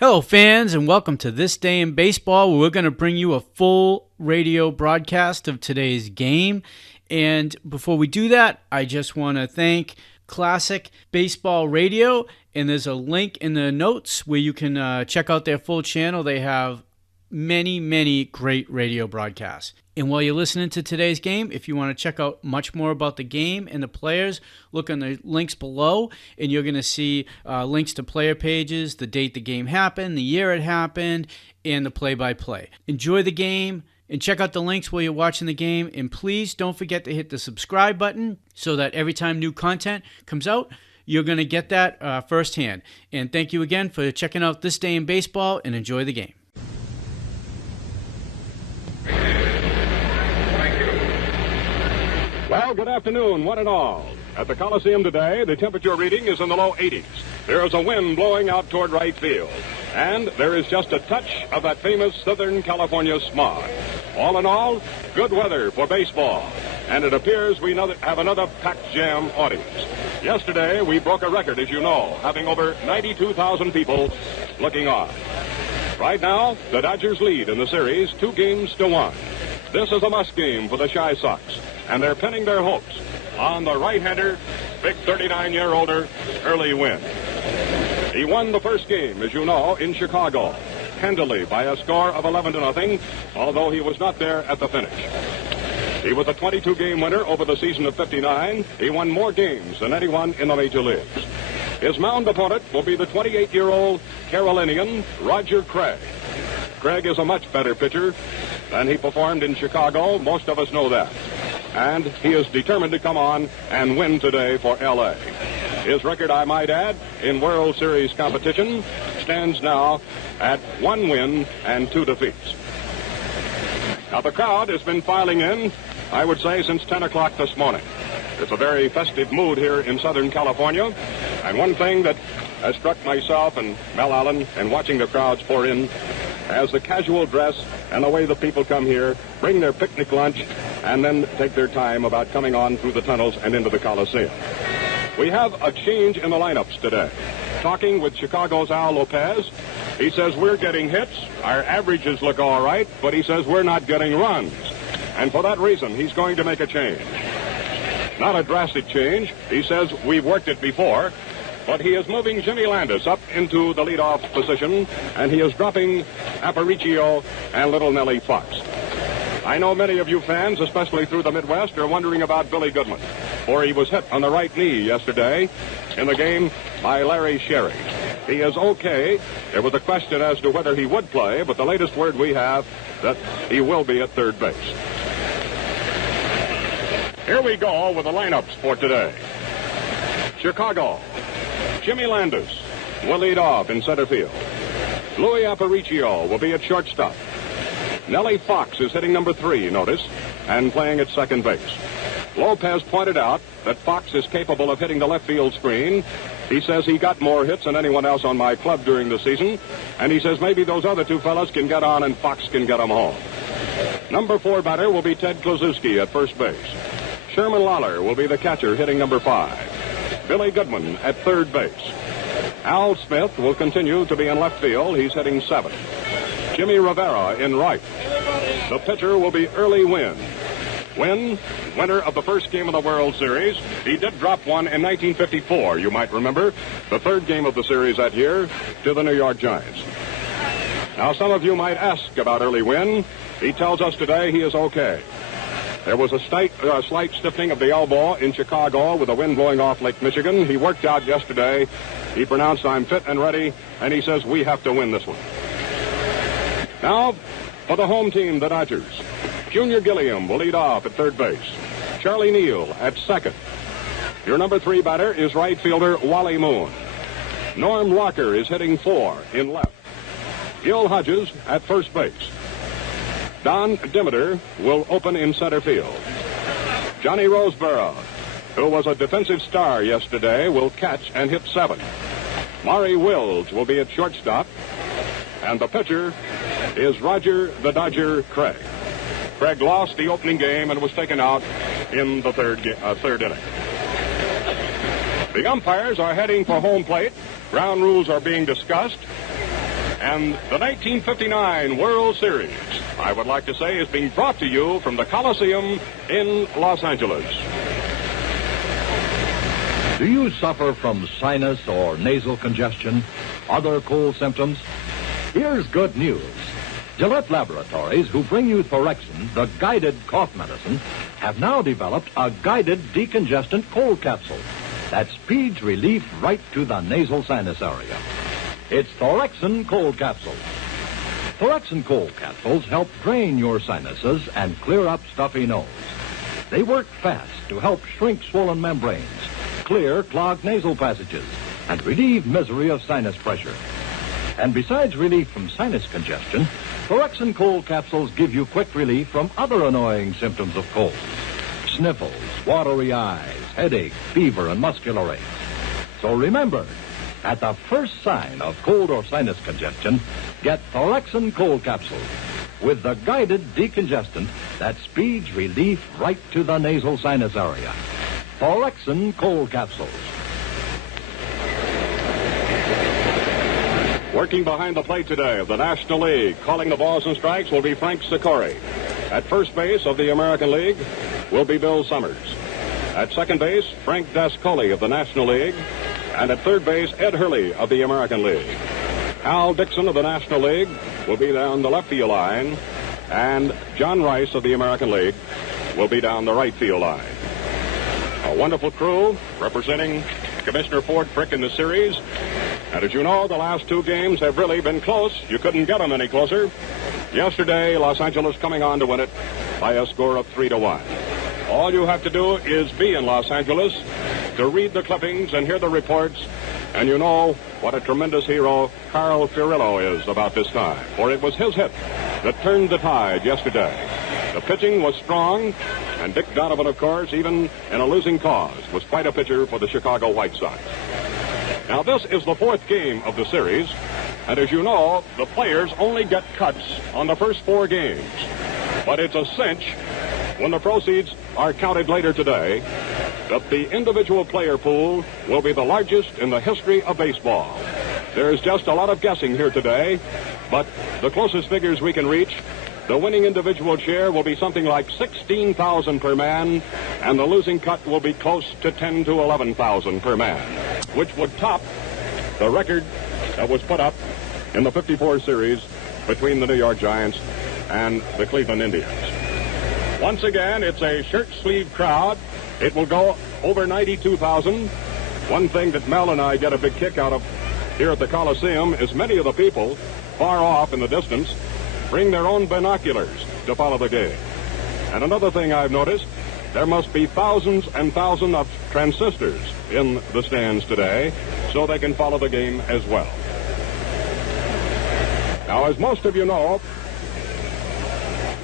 Hello, fans, and welcome to This Day in Baseball, where we're going to bring you a full radio broadcast of today's game. And before we do that, I just want to thank Classic Baseball Radio, and there's a link in the notes where you can check out their full channel. They have many great radio broadcasts. And while you're listening to today's game, if you want to check out much more about the game and the players, look on the links below, and you're going to see links to player pages, the date the game happened, the year it happened, and the play-by-play. Enjoy the game, and check out the links while you're watching the game, and please don't forget to hit the subscribe button so that every time new content comes out, you're going to get that firsthand. And thank you again for checking out This Day in Baseball, and enjoy the game. Well, good afternoon, one and all. At the Coliseum today, the temperature reading is in the low 80s. There is a wind blowing out toward right field. And there is just a touch of that famous Southern California smog. All in all, good weather for baseball. And it appears we have another packed jam audience. Yesterday, we broke a record, as you know, having over 92,000 people looking on. Right now, the Dodgers lead in the series 2-1. This is a must game for the Chi Sox, and they're pinning their hopes on the right-hander, big 39-year-older, Early Wynn. He won the first game, as you know, in Chicago, handily by a score of 11-0, although he was not there at the finish. He was a 22-game winner over the season of 59. He won more games than anyone in the major leagues. His mound opponent will be the 28-year-old Carolinian, Roger Craig. Craig is a much better pitcher than he performed in Chicago. Most of us know that. And he is determined to come on and win today for L.A. His record, I might add, in World Series competition stands now at 1 win and 2 defeats. Now, the crowd has been filing in, I would say, since 10 o'clock this morning. It's a very festive mood here in Southern California. And one thing that has struck myself and Mel Allen and watching the crowds pour in as the casual dress and the way the people come here, bring their picnic lunch, and then take their time about coming on through the tunnels and into the Coliseum. We have a change in the lineups today. Talking with Chicago's Al Lopez, he says we're getting hits, our averages look all right, but he says we're not getting runs. And for that reason, he's going to make a change. Not a drastic change. He says we've worked it before, but he is moving Jimmy Landis up into the leadoff position, and he is dropping Aparicio and little Nellie Fox. I know many of you fans, especially through the Midwest, are wondering about Billy Goodman, for he was hit on the right knee yesterday in the game by Larry Sherry. He is okay. There was a question as to whether he would play, but the latest word we have that he will be at third base. Here we go with the lineups for today. Chicago. Jimmy Landis will lead off in center field. Louis Aparicio will be at shortstop. Nellie Fox is hitting number 3, notice, and playing at second base. Lopez pointed out that Fox is capable of hitting the left field screen. He says he got more hits than anyone else on my club during the season, and he says maybe those other two fellas can get on and Fox can get them home. Number 4 batter will be Ted Kluszewski at first base. Sherm Lollar will be the catcher hitting number 5. Billy Goodman at third base. Al Smith will continue to be in left field. He's hitting 7. Jimmy Rivera in right. The pitcher will be Early Wynn. Wynn, winner of the first game of the World Series. He did drop one in 1954, you might remember, the third game of the series that year, to the New York Giants. Now, some of you might ask about Early Wynn. He tells us today he is okay. There was a slight stiffening of the elbow in Chicago with the wind blowing off Lake Michigan. He worked out yesterday. He pronounced, "I'm fit and ready," and he says we have to win this one. Now, for the home team, the Dodgers. Junior Gilliam will lead off at third base. Charlie Neal at second. Your number 3 batter is right fielder Wally Moon. Norm Larker is hitting 4 in left. Gil Hodges at first base. Don Demeter will open in center field. Johnny Roseboro, who was a defensive star yesterday, will catch and hit 7. Maury Wills will be at shortstop. And the pitcher is Roger the Dodger Craig. Craig lost the opening game and was taken out in the third inning. The umpires are heading for home plate. Ground rules are being discussed. and the 1959 World Series, I would like to say, is being brought to you from the Coliseum in Los Angeles. Do you suffer from sinus or nasal congestion, other cold symptoms? Here's good news. Gillette Laboratories, who bring you Thorexin, the guided cough medicine, have now developed a guided decongestant cold capsule that speeds relief right to the nasal sinus area. It's Thorexin Cold Capsule. Thorexin Cold Capsules help drain your sinuses and clear up stuffy nose. They work fast to help shrink swollen membranes, clear clogged nasal passages, and relieve misery of sinus pressure. And besides relief from sinus congestion, Thorexin Cold Capsules give you quick relief from other annoying symptoms of cold. Sniffles, watery eyes, headache, fever, and muscular aches. So remember, at the first sign of cold or sinus congestion, get Thorexin Cold Capsules with the guided decongestant that speeds relief right to the nasal sinus area. Thorexin Cold Capsules. Working behind the plate today of the National League, calling the balls and strikes, will be Frank Sikori. At first base of the American League will be Bill Summers. At second base, Frank Dascoli of the National League. And at third base, Ed Hurley of the American League. Al Dixon of the National League will be down the left field line. And John Rice of the American League will be down the right field line. A wonderful crew representing Commissioner Ford Frick in the series. And as you know, the last two games have really been close. You couldn't get them any closer. Yesterday, Los Angeles coming on to win it by a score of 3-1. All you have to do is be in Los Angeles to read the clippings and hear the reports, and you know what a tremendous hero Carl Furillo is about this time. For it was his hit that turned the tide yesterday. The pitching was strong, and Dick Donovan, of course, even in a losing cause, was quite a pitcher for the Chicago White Sox. Now, this is the fourth game of the series, and as you know, the players only get cuts on the first four games. But it's a cinch when the proceeds are counted later today that the individual player pool will be the largest in the history of baseball. There's just a lot of guessing here today, but the closest figures we can reach, the winning individual share will be something like $16,000 per man, and the losing cut will be close to $10,000 to $11,000 per man, which would top the record that was put up in the '54 series between the New York Giants and the Cleveland Indians. Once again, it's a shirt-sleeve crowd. It will go over 92,000. One thing that Mel and I get a big kick out of here at the Coliseum is many of the people far off in the distance bring their own binoculars to follow the game. And another thing I've noticed, there must be thousands and thousands of transistors in the stands today so they can follow the game as well. Now, as most of you know,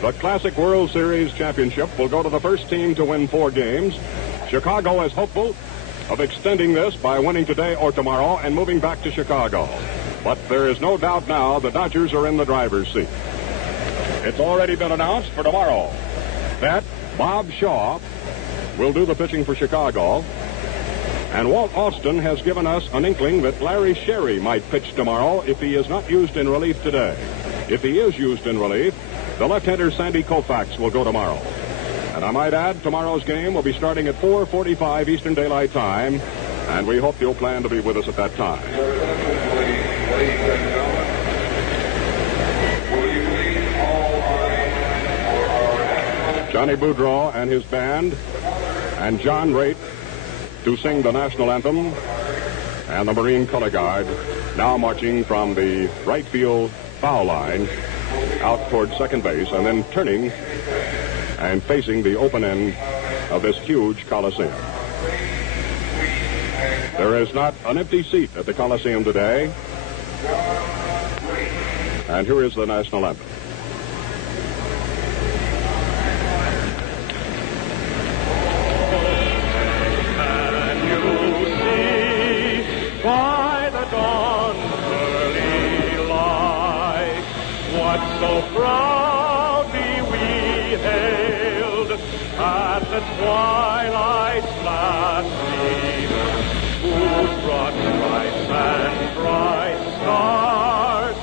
the Classic World Series Championship will go to the first team to win 4 games. Chicago is hopeful of extending this by winning today or tomorrow and moving back to Chicago. But there is no doubt now the Dodgers are in the driver's seat. It's already been announced for tomorrow that Bob Shaw will do the pitching for Chicago. And Walt Austin has given us an inkling that Larry Sherry might pitch tomorrow if he is not used in relief today. If he is used in relief, the left-hander Sandy Koufax will go tomorrow. And I might add, tomorrow's game will be starting at 4:45 Eastern Daylight Time, and we hope you'll plan to be with us at that time. Johnny Boudreau and his band, and John Raitt to sing the national anthem, and the Marine Color Guard now marching from the right field foul line out toward second base, and then turning and facing the open end of this huge Coliseum. There is not an empty seat at the Coliseum today. And here is the national anthem. Can you see by the dawn's early light what so proudly we hailed at the twilight's last gleam, whose broad stripes and bright stars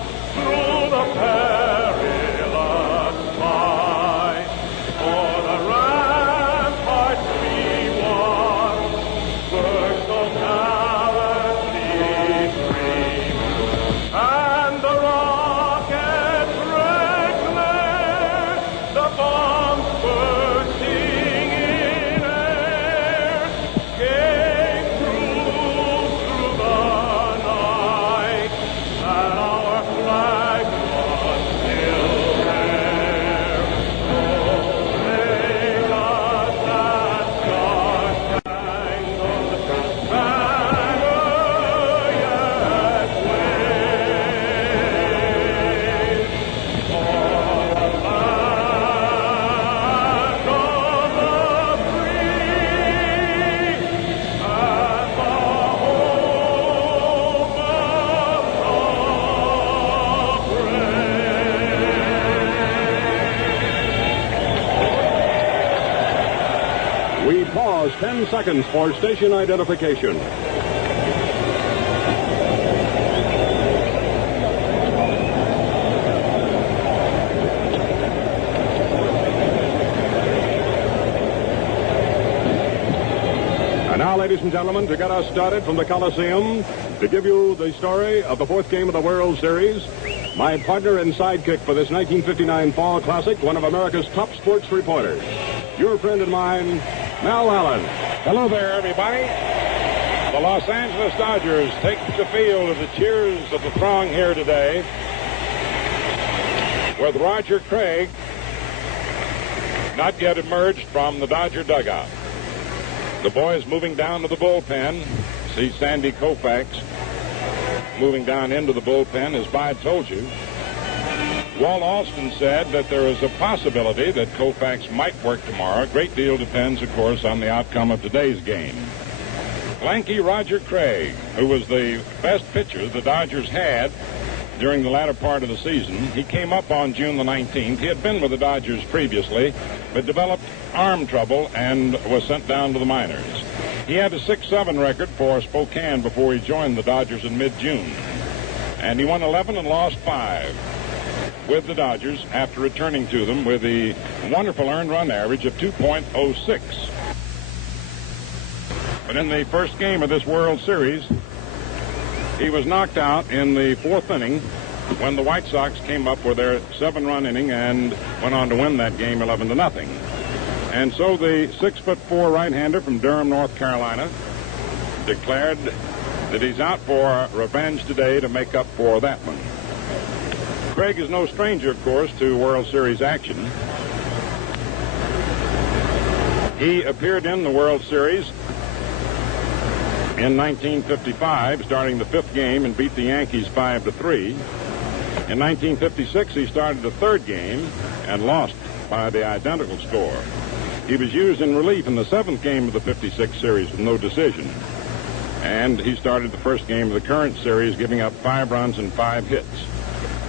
Pause 10 seconds for station identification. And now, ladies and gentlemen, to get us started from the Coliseum, to give you the story of the fourth game of the World Series, my partner and sidekick for this 1959 Fall Classic, one of America's top sports reporters, your friend and mine, Mel Allen. Hello there, everybody. The Los Angeles Dodgers take the field of the cheers of the throng here today with Roger Craig not yet emerged from the Dodger dugout. The boys moving down to the bullpen. See Sandy Koufax moving down into the bullpen, as Bide told you. Walt Alston said that there is a possibility that Koufax might work tomorrow. A great deal depends, of course, on the outcome of today's game. Lanky Roger Craig, who was the best pitcher the Dodgers had during the latter part of the season, he came up on June the 19th. He had been with the Dodgers previously, but developed arm trouble and was sent down to the minors. He had a 6-7 record for Spokane before he joined the Dodgers in mid-June. And he won 11 and lost 5 with the Dodgers after returning to them with the wonderful earned run average of 2.06. But in the first game of this World Series, he was knocked out in the fourth inning when the White Sox came up with their 7-run inning and went on to win that game 11-0. And so the 6'4" right-hander from Durham, North Carolina, declared that he's out for revenge today to make up for that one. Craig is no stranger, of course, to World Series action. He appeared in the World Series in 1955, starting the 5th game and beat the Yankees 5-3. In 1956, he started the 3rd game and lost by the identical score. He was used in relief in the 7th game of the 56 series with no decision. And he started the 1st game of the current series, giving up 5 runs and 5 hits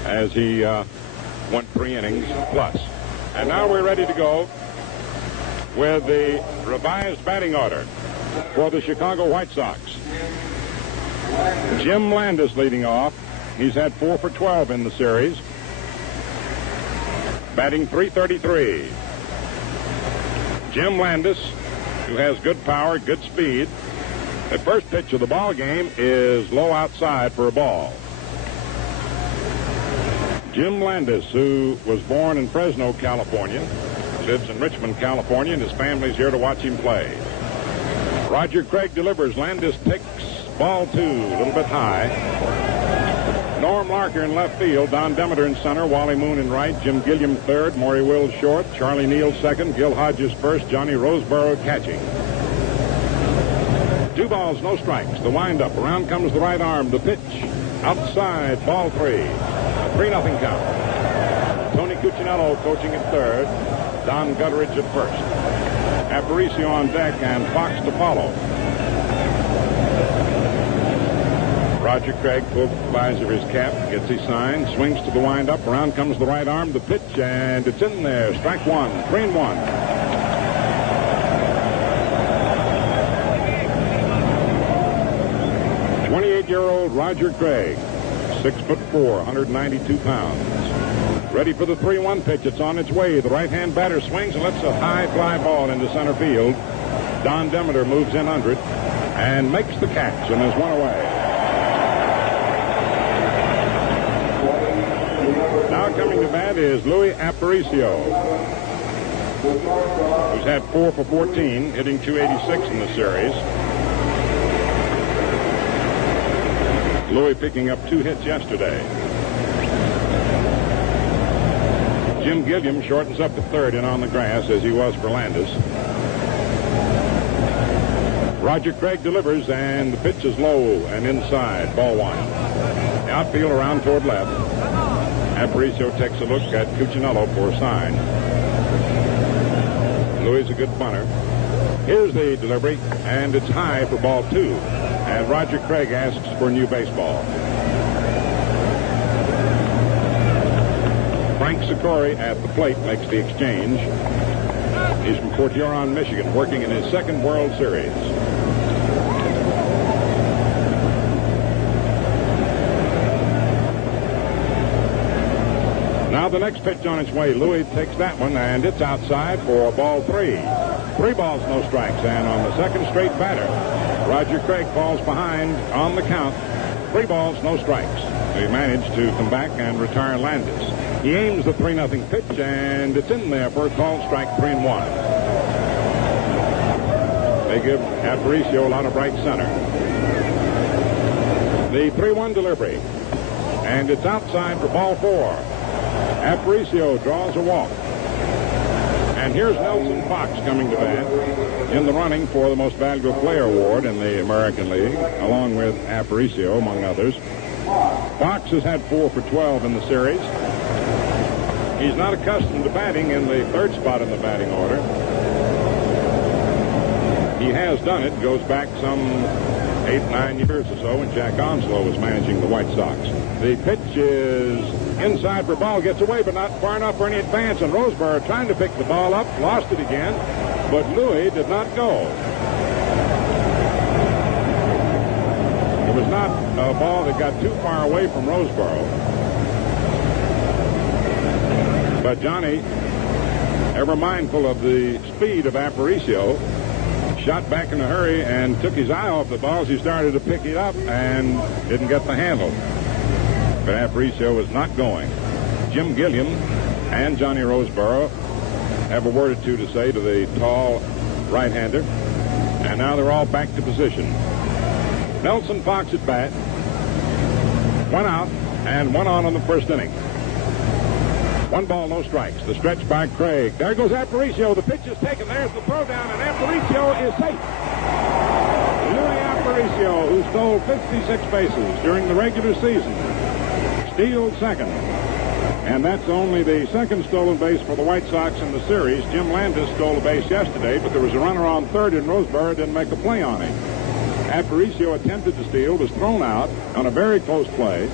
as he went 3 innings plus. And now we're ready to go with the revised batting order for the Chicago White Sox. Jim Landis leading off. He's had 4 for 12 in the series, batting .333. Jim Landis, who has good power, good speed. The first pitch of the ball game is low outside for a ball. Jim Landis, who was born in Fresno, California, lives in Richmond, California, and his family's here to watch him play. Roger Craig delivers. Landis takes ball 2, a little bit high. Norm Larker in left field, Don Demeter in center, Wally Moon in right, Jim Gilliam third, Maury Wills short, Charlie Neal second, Gil Hodges first, Johnny Roseboro catching. 2 balls, no strikes. The windup. Around comes the right arm. The pitch. Outside. Ball 3. A 3-0 count. Tony Cuccinello coaching at third. Don Gutteridge at first. Aparicio on deck and Fox to follow. Roger Craig pulls the visor of his cap, gets his sign, swings to the windup. Around comes the right arm. The pitch, and it's in there. Strike 1. 3-1. Year-old Roger Craig, 6'4", 192 pounds. Ready for the 3-1 pitch. It's on its way. The right-hand batter swings and lets a high fly ball into center field. Don Demeter moves in under it and makes the catch and is one away. Now coming to bat is Louis Aparicio, who's had 4 for 14, hitting .286 in the series. Louis picking up 2 hits yesterday. Jim Gilliam shortens up to third and on the grass as he was for Landis. Roger Craig delivers, and the pitch is low and inside. Ball 1. The outfield around toward left. Aparicio takes a look at Cuccinello for a sign. Louis is a good bunter. Here's the delivery, and it's high for ball 2. And Roger Craig asks for a new baseball. Frank Sikori at the plate makes the exchange. He's from Fort Huron, Michigan, working in his second World Series. Now the next pitch on its way. Louis takes that one, and it's outside for ball 3. 3 balls, no strikes, and on the second straight batter, Roger Craig falls behind on the count. 3 balls, no strikes. He managed to come back and retire Landis. He aims the 3-0 pitch, and it's in there for a called strike, 3-1. They give Aparicio a lot of right center. The 3-1 delivery, and it's outside for ball 4. Aparicio draws a walk. And here's Nelson Fox coming to bat in the running for the Most Valuable Player Award in the American League, along with Aparicio, among others. Fox has had 4 for 12 in the series. He's not accustomed to batting in the third spot in the batting order. He has done it, goes back some 8-9 years or so when Jack Onslow was managing the White Sox. The pitch is inside for ball, gets away, but not far enough for any advance, and Roseboro trying to pick the ball up, lost it again, but Louis did not go. It was not a ball that got too far away from Roseboro. But Johnny, ever mindful of the speed of Aparicio, shot back in a hurry and took his eye off the ball as he started to pick it up and didn't get the handle. But Aparicio was not going. Jim Gilliam and Johnny Roseboro have a word or two to say to the tall right-hander. And now they're all back to position. Nelson Fox at bat. 1 out and 1 on the first inning. 1 ball, no strikes. The stretch by Craig. There goes Aparicio. The pitch is taken. There's the throw down, and Aparicio is safe. Louis Aparicio, who stole 56 bases during the regular season, steals second. And that's only the second stolen base for the White Sox in the series. Jim Landis stole a base yesterday, but there was a runner on third, and Roseboro didn't make a play on him. Aparicio attempted to steal, was thrown out on a very close play.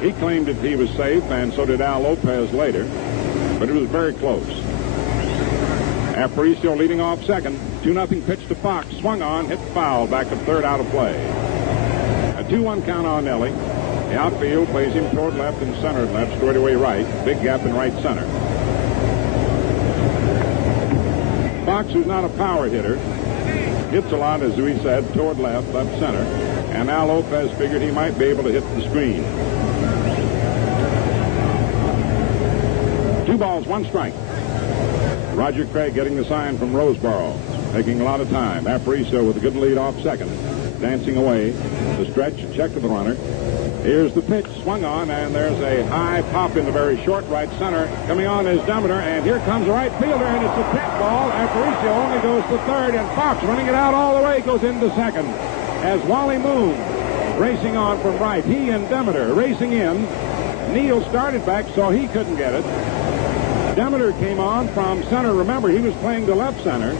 He claimed that he was safe, and so did Al Lopez later, but it was very close. Aparicio leading off second. 2-0 pitch to Fox. Swung on, hit foul, back to third, out of play. A 2-1 count on Nelly. The outfield plays him toward left and center left, straightaway right. Big gap in right center. Fox, who's not a power hitter, hits a lot, as we said, toward left, left center. And Al Lopez figured he might be able to hit the screen. 2 balls, 1 strike. Roger Craig getting the sign from Roseboro. Taking a lot of time. Aparicio with a good lead off second. Dancing away. The stretch, check to the runner. Here's the pitch, swung on, and there's a high pop in the very short right center. Coming on is Demeter, and here comes the right fielder, and it's a pit ball. Aparicio only goes to third, and Fox running it out all the way goes into second. As Wally Moon racing on from right. He and Demeter racing in. Neal started back, so he couldn't get it. Demeter came on from center. Remember, he was playing to left center.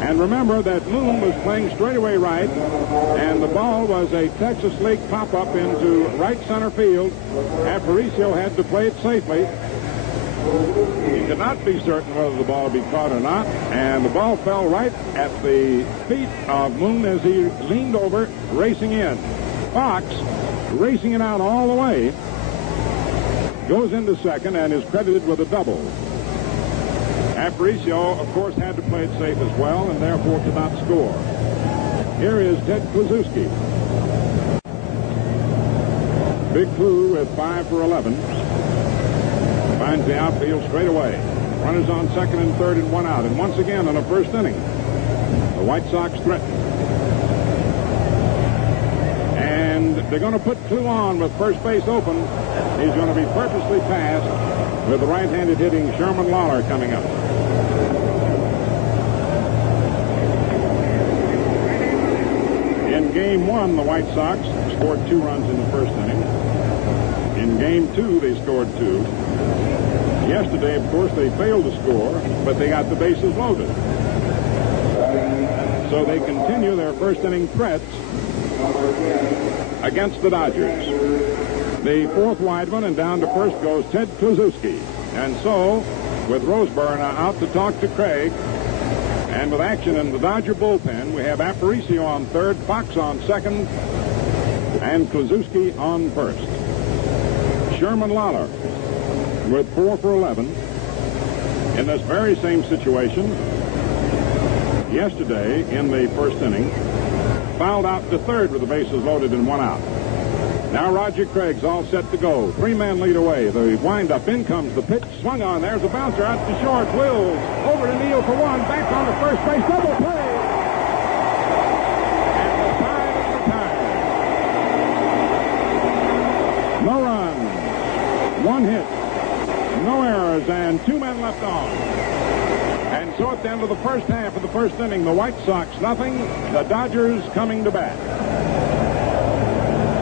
And remember that Moon was playing straightaway right, and the ball was a Texas League pop-up into right center field. Aparicio had to play it safely. He could not be certain whether the ball would be caught or not, and the ball fell right at the feet of Moon as he leaned over, racing in. Fox, racing it out all the way, goes into second and is credited with a double. Aparicio, of course, had to play it safe as well, and therefore could not score. Here is Ted Kluszewski. Big Klue with 5 for 11. Finds the outfield straight away. Runners on second and third and 1 out. And once again in the first inning, the White Sox threaten. And they're going to put Klue on with first base open. He's going to be purposely passed with the right-handed hitting Sherm Lollar coming up. In game 1, the White Sox scored 2 runs in the first inning. In game 2, they scored 2. Yesterday, of course, they failed to score, but they got the bases loaded. So they continue their first inning threats against the Dodgers. The 4th wideman, and down to first goes Ted Kluszewski. And so with Roseboro now out to talk to Craig. And with action in the Dodger bullpen, we have Aparicio on third, Fox on second, and Kluszewski on first. Sherm Lollar with 4 for 11. In this very same situation, yesterday in the first inning, fouled out to third with the bases loaded and 1 out. Now Roger Craig's all set to go. 3-man lead away. The windup. In comes the pitch. Swung on. There's a bouncer out to short. Wills over to Neal for 1. Back on to first base. Double play. And the tie is retired. No runs. 1 hit. No errors. And 2 men left on. And so at the end of the first half of the first inning, the White Sox nothing. The Dodgers coming to bat.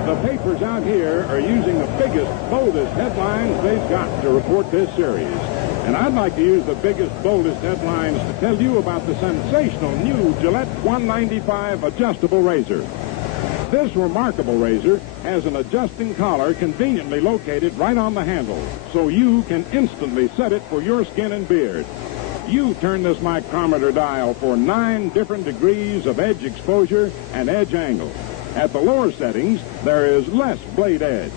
The papers out here are using the biggest, boldest headlines they've got to report this series. And I'd like to use the biggest, boldest headlines to tell you about the sensational new Gillette 195 adjustable razor. This remarkable razor has an adjusting collar conveniently located right on the handle, so you can instantly set it for your skin and beard. You turn this micrometer dial for 9 different degrees of edge exposure and edge angle. At the lower settings, there is less blade edge.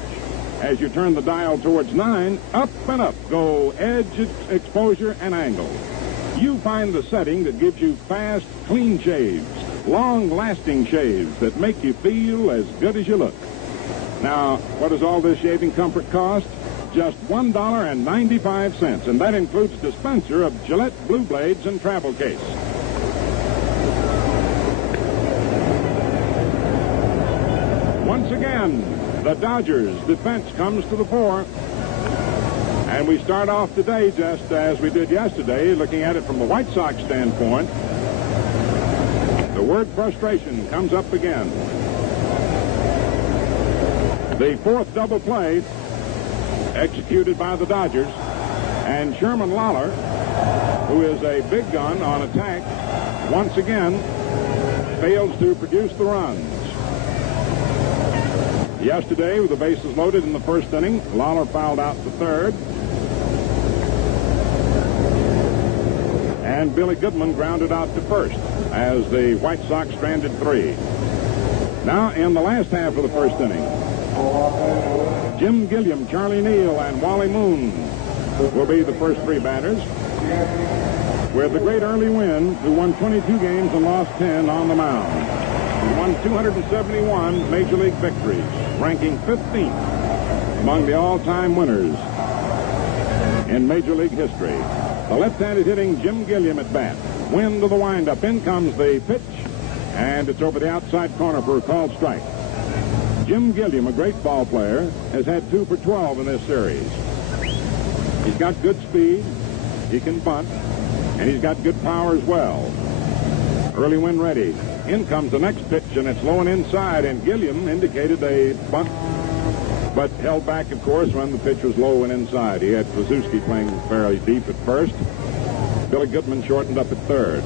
As you turn the dial towards 9, up and up go edge, exposure, and angle. You find the setting that gives you fast, clean shaves, long-lasting shaves that make you feel as good as you look. Now, what does all this shaving comfort cost? Just $1.95, and that includes dispenser of Gillette Blue Blades and travel case. Once again, the Dodgers defense comes to the fore. And we start off today just as we did yesterday, looking at it from the White Sox standpoint. The word frustration comes up again. The 4th double play executed by the Dodgers. And Sherm Lollar, who is a big gun on attack, once again fails to produce the runs. Yesterday, with the bases loaded in the first inning, Lollar fouled out to third. And Billy Goodman grounded out to first as the White Sox stranded 3. Now, in the last half of the first inning, Jim Gilliam, Charlie Neal, and Wally Moon will be the first 3 batters, with the great Early Wynn, who won 22 games and lost 10, on the mound. He won 271 Major League victories, ranking 15th among the all-time winners in Major League history. The left-handed hitting Jim Gilliam at bat. Wynn to the windup. In comes the pitch, and it's over the outside corner for a called strike. Jim Gilliam, a great ball player, has had 2 for 12 in this series. He's got good speed, he can bunt, and he's got good power as well. Early Wynn ready. In comes the next pitch, and it's low and inside, and Gilliam indicated a bunt, but held back, of course, when the pitch was low and inside. He had Kluszewski playing fairly deep at first. Billy Goodman shortened up at third.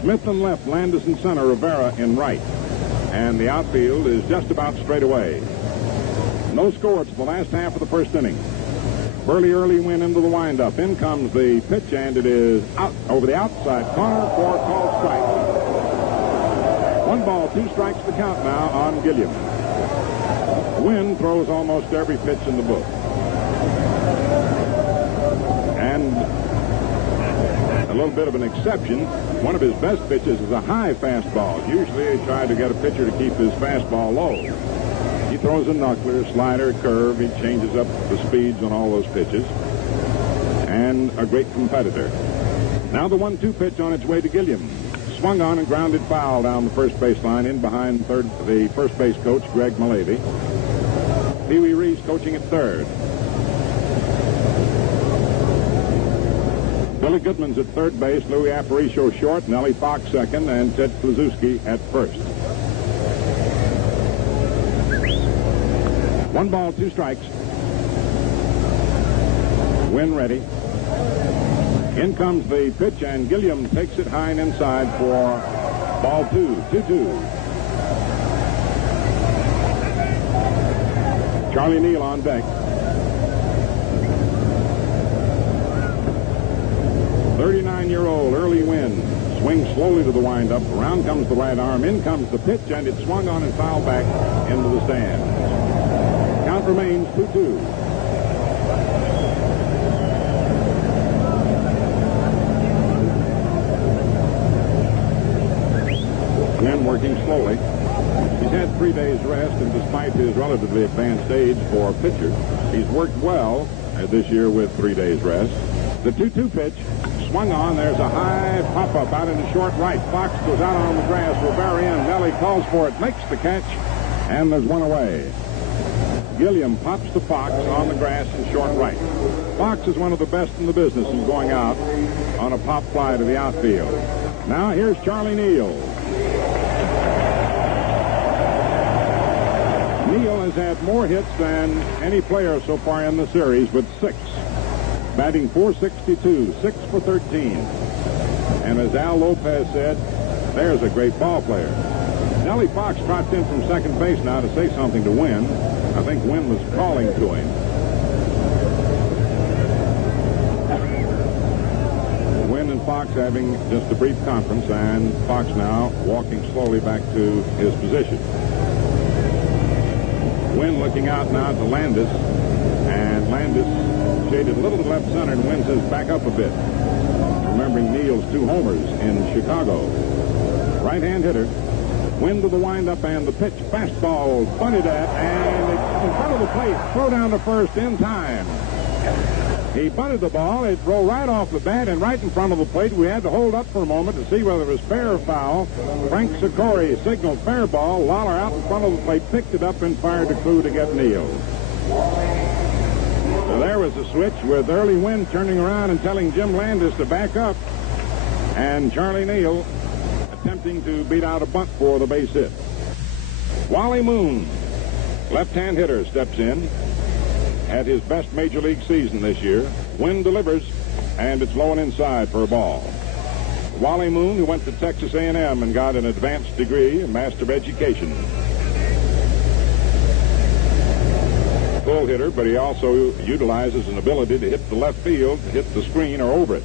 Smith in left, Landis in center, Rivera in right. And the outfield is just about straight away. No scores for the last half of the first inning. Early Wynn into the windup. In comes the pitch, and it is out over the outside corner for a called strike. 1 ball, 2 strikes to count now on Gilliam. Wynn throws almost every pitch in the book. And a little bit of an exception, one of his best pitches is a high fastball. Usually they try to get a pitcher to keep his fastball low. He throws a knuckler, slider, curve. He changes up the speeds on all those pitches. And a great competitor. Now the 1-2 pitch on its way to Gilliam. Swung on and grounded foul down the first baseline, in behind the first base coach, Greg Mullavey. Pee Wee Reeves coaching at third. Billy Goodman's at third base, Louis Aparicio short, Nellie Fox second, and Ted Kluszewski at first. 1 ball, 2 strikes. Wynn ready. In comes the pitch, and Gilliam takes it high and inside for ball 2, 2-2. Charlie Neal on deck. 39-year-old early Wynn swings slowly to the windup. Around comes the right arm. In comes the pitch, and it swung on and fouled back into the stands. Count remains 2-2. Wynn working slowly. He's had 3 days rest, and despite his relatively advanced age for a pitcher, he's worked well this year with 3 days rest. The 2-2 pitch swung on. There's a high pop-up out into short right. Fox goes out on the grass. Roseboro in. Nelly calls for it, makes the catch, and there's one away. Gilliam pops to Fox on the grass in short right. Fox is one of the best in the business in going out on a pop fly to the outfield. Now here's Charlie Neal. Neal has had more hits than any player so far in the series with 6. Batting .462, 6 for 13. And as Al Lopez said, there's a great ball player. Nellie Fox trots in from second base now to say something to Wynn. I think Wynn was calling to him. Wynn and Fox having just a brief conference, and Fox now walking slowly back to his position. Wynn looking out now to Landis, and Landis shaded a little to left center, and Wynn says back up a bit, remembering Neal's 2 homers in Chicago. Right-hand hitter. Wynn to the windup, and the pitch, fastball, bunted at, and it's in front of the plate. Throw down to first in time. He bunted the ball. It rolled right off the bat and right in front of the plate. We had to hold up for a moment to see whether it was fair or foul. Frank Sikori signaled fair ball. Lollar out in front of the plate, picked it up and fired a clue to get Neal. So there was the switch with early Wynn turning around and telling Jim Landis to back up, and Charlie Neal attempting to beat out a bunt for the base hit. Wally Moon, left-hand hitter, steps in. Had his best major league season this year. Wynn delivers, and it's low and inside for a ball. Wally Moon, who went to Texas A&M and got an advanced degree, a Master of Education. Full hitter, but he also utilizes an ability to hit the left field, hit the screen, or over it.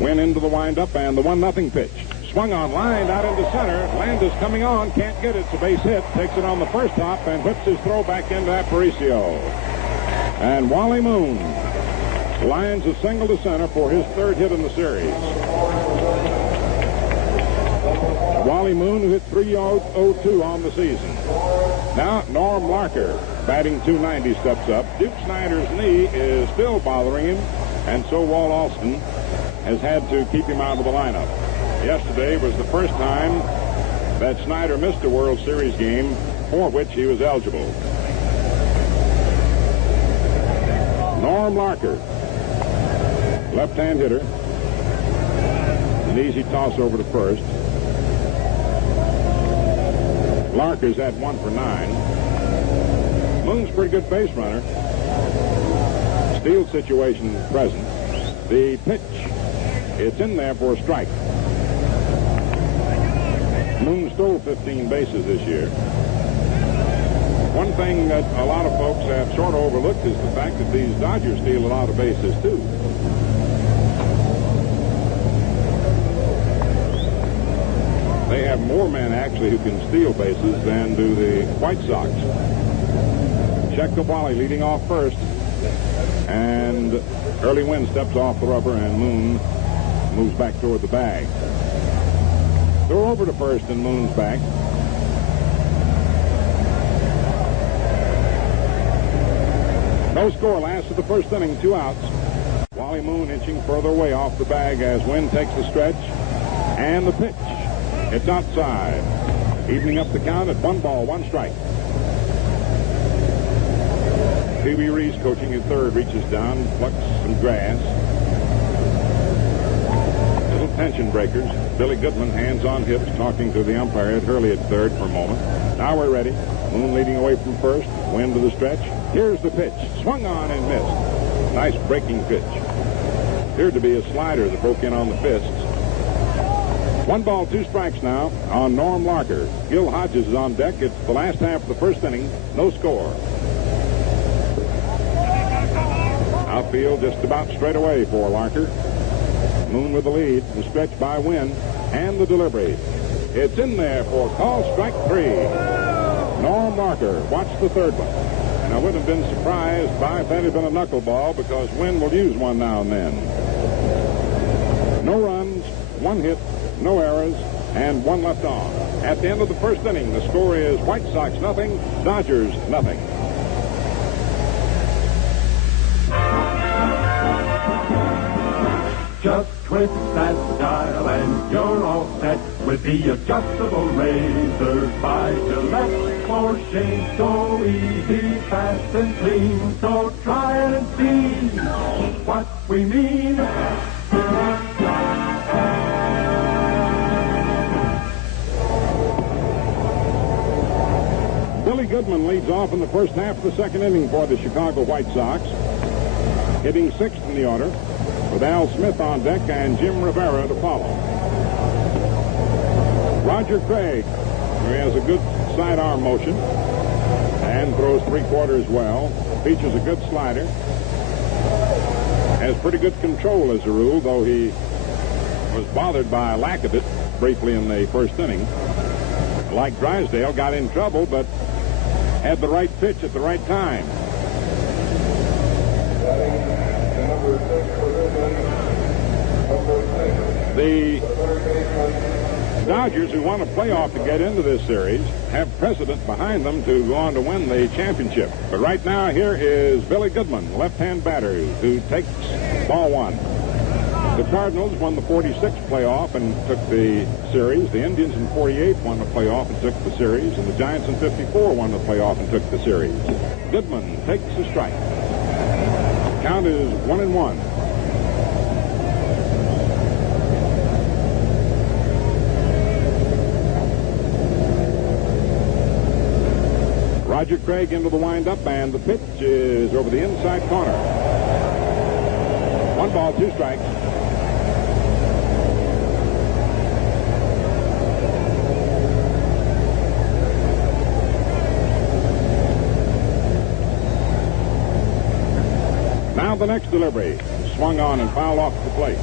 Wynn into the windup, and the 1-0 pitch. Swung on, lined out into center. Landis coming on, can't get it. It's a base hit. Takes it on the first hop and whips his throw back into Aparicio. And Wally Moon lines a single to center for his 3rd hit in the series. Wally Moon, who hit .302 on the season. Now Norm Larker, batting .290, steps up. Duke Snider's knee is still bothering him, and so Walt Alston has had to keep him out of the lineup. Yesterday was the first time that Snider missed a World Series game for which he was eligible. Norm Larker, left-hand hitter. An easy toss over to first. Larker's at 1 for 9. Moon's a pretty good base runner. Steal situation present. The pitch, it's in there for a strike. Moon stole 15 bases this year. One thing that a lot of folks have sort of overlooked is the fact that these Dodgers steal a lot of bases, too. They have more men, actually, who can steal bases than do the White Sox. Check the Wally leading off first. And early Wynn steps off the rubber, and Moon moves back toward the bag. Throw over to first, and Moon's back. No score, last of the first inning, 2 outs. Wally Moon inching further away off the bag as Wynn takes the stretch. And the pitch. It's outside. Evening up the count at 1 ball, 1 strike. Pee-wee Reese, coaching at third, reaches down, plucks some grass. Little tension breakers. Billy Goodman, hands on hips, talking to the umpire at Hurley at third for a moment. Now we're ready. Moon leading away from first. Wynn to the stretch. Here's the pitch. Swung on and missed. Nice breaking pitch. Appeared to be a slider that broke in on the fists. 1 ball, 2 strikes now on Norm Larker. Gil Hodges is on deck. It's the last half of the first inning. No score. Outfield just about straight away for Larker. Moon with the lead, the stretch by Wynn, and the delivery. It's in there for call strike 3. Norm Larker watched the third one. And I wouldn't have been surprised if that had been a knuckleball, because Wynn will use one now and then. No runs, 1 hit, no errors, and 1 left on. At the end of the first inning, the score is White Sox nothing, Dodgers nothing. Just twist that dial and you're all set with the adjustable razor by Gillette. For shave so easy, fast and clean. So try it and see what we mean. Billy Goodman leads off in the first half of the second inning for the Chicago White Sox, hitting 6th in the order, with Al Smith on deck and Jim Rivera to follow. Roger Craig, who has a good sidearm motion and throws 3/4 well, features a good slider, has pretty good control as a rule, though he was bothered by a lack of it briefly in the first inning. Like Drysdale, got in trouble, but had the right pitch at the right time. The Dodgers, who won a playoff to get into this series, have precedent behind them to go on to win the championship. But right now, here is Billy Goodman, left-hand batter, who takes ball 1. The Cardinals won the 46 playoff and took the series. The Indians in 48 won the playoff and took the series. And the Giants in 54 won the playoff and took the series. Goodman takes a strike. Count is 1-1. Roger Craig into the windup, and the pitch is over the inside corner. 1 ball, 2 strikes. Now the next delivery, swung on and fouled off the plate.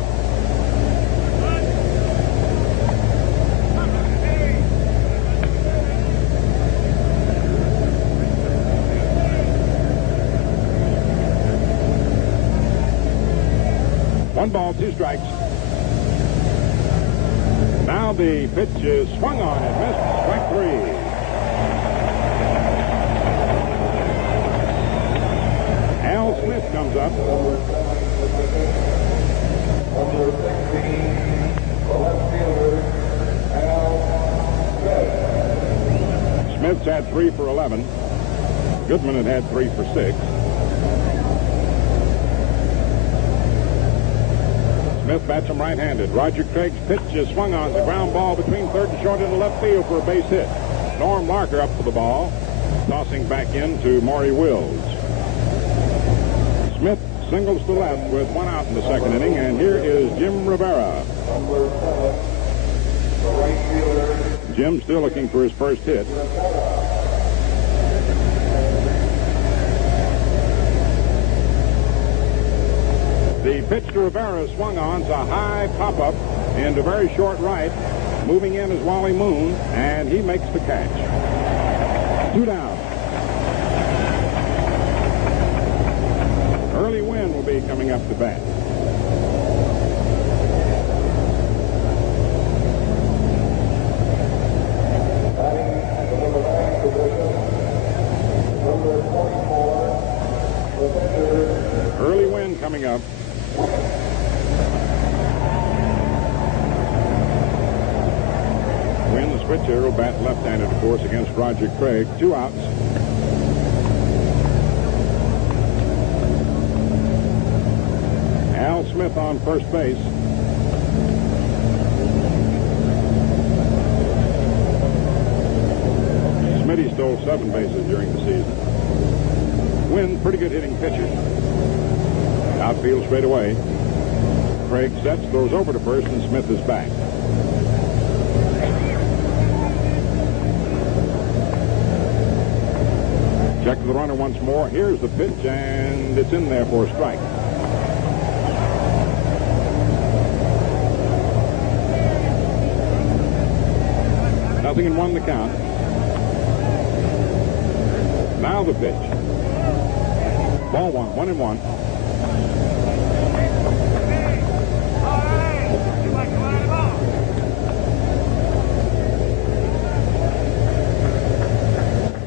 One ball, 2 strikes. Now the pitch is swung on and missed. Strike 3. Al Smith comes up. Number 16, the left fielder, Al Smith. Smith's had 3 for 11. Goodman had 3 for 6. Smith bats him right-handed. Roger Craig's pitch is swung on. The ground ball between third and short into left field for a base hit. Norm Larker up for the ball, tossing back in to Maury Wills. Smith singles to left with 1 out in the second inning, and here is Jim Rivera. Jim still looking for his first hit. The pitch to Rivera swung on. It's a high pop-up into very short right. Moving in is Wally Moon, and he makes the catch. 2 down. Early Wynn will be coming up to bat. Early Wynn coming up. Wynn, the switcher, will bat left-handed, of course, against Roger Craig. 2 outs. Al Smith on first base. Smitty stole 7 bases during the season. Wynn, pretty good hitting pitcher. Outfield straight away. Craig sets, throws over to first, and Smith is back. Check the runner once more. Here's the pitch, and it's in there for a strike. 0-1 the count. Now the pitch. Ball 1-1.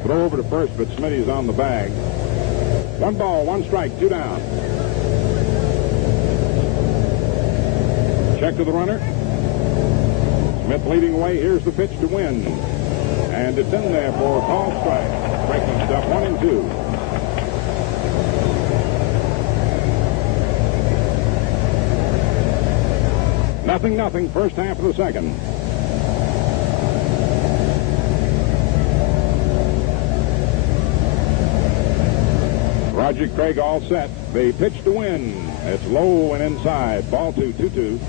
Throw over to first, but Smitty's on the bag. 1 ball, 1 strike, 2 down. Check to the runner. Smith leading away. Here's the pitch to Wynn. And it's in there for a called strike. Breaking stuff 1-2. Nothing, first half of the second. Roger Craig all set. They pitch to Wynn. It's low and inside. Ball 2-2.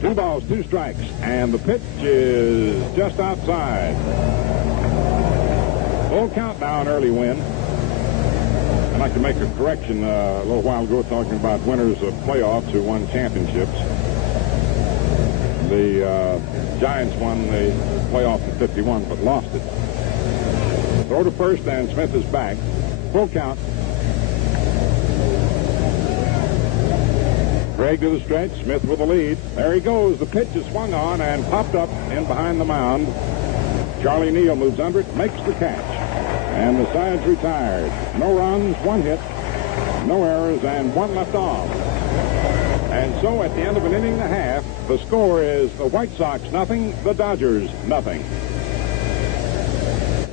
Two balls, 2 strikes, and the pitch is just outside. Full count now, an early win. I'd like to make a correction a little while ago talking about winners of playoffs who won championships. The Giants won the playoff in 51 but lost it. Throw to first and Smith is back. Full count. Craig to the stretch. Smith with the lead. There he goes. The pitch is swung on and popped up in behind the mound. Charlie Neal moves under it, makes the catch. And the side's retired. No runs, 1 hit, no errors, and 1 left off. And so at the end of an inning and a half, the score is the White Sox 0, the Dodgers 0.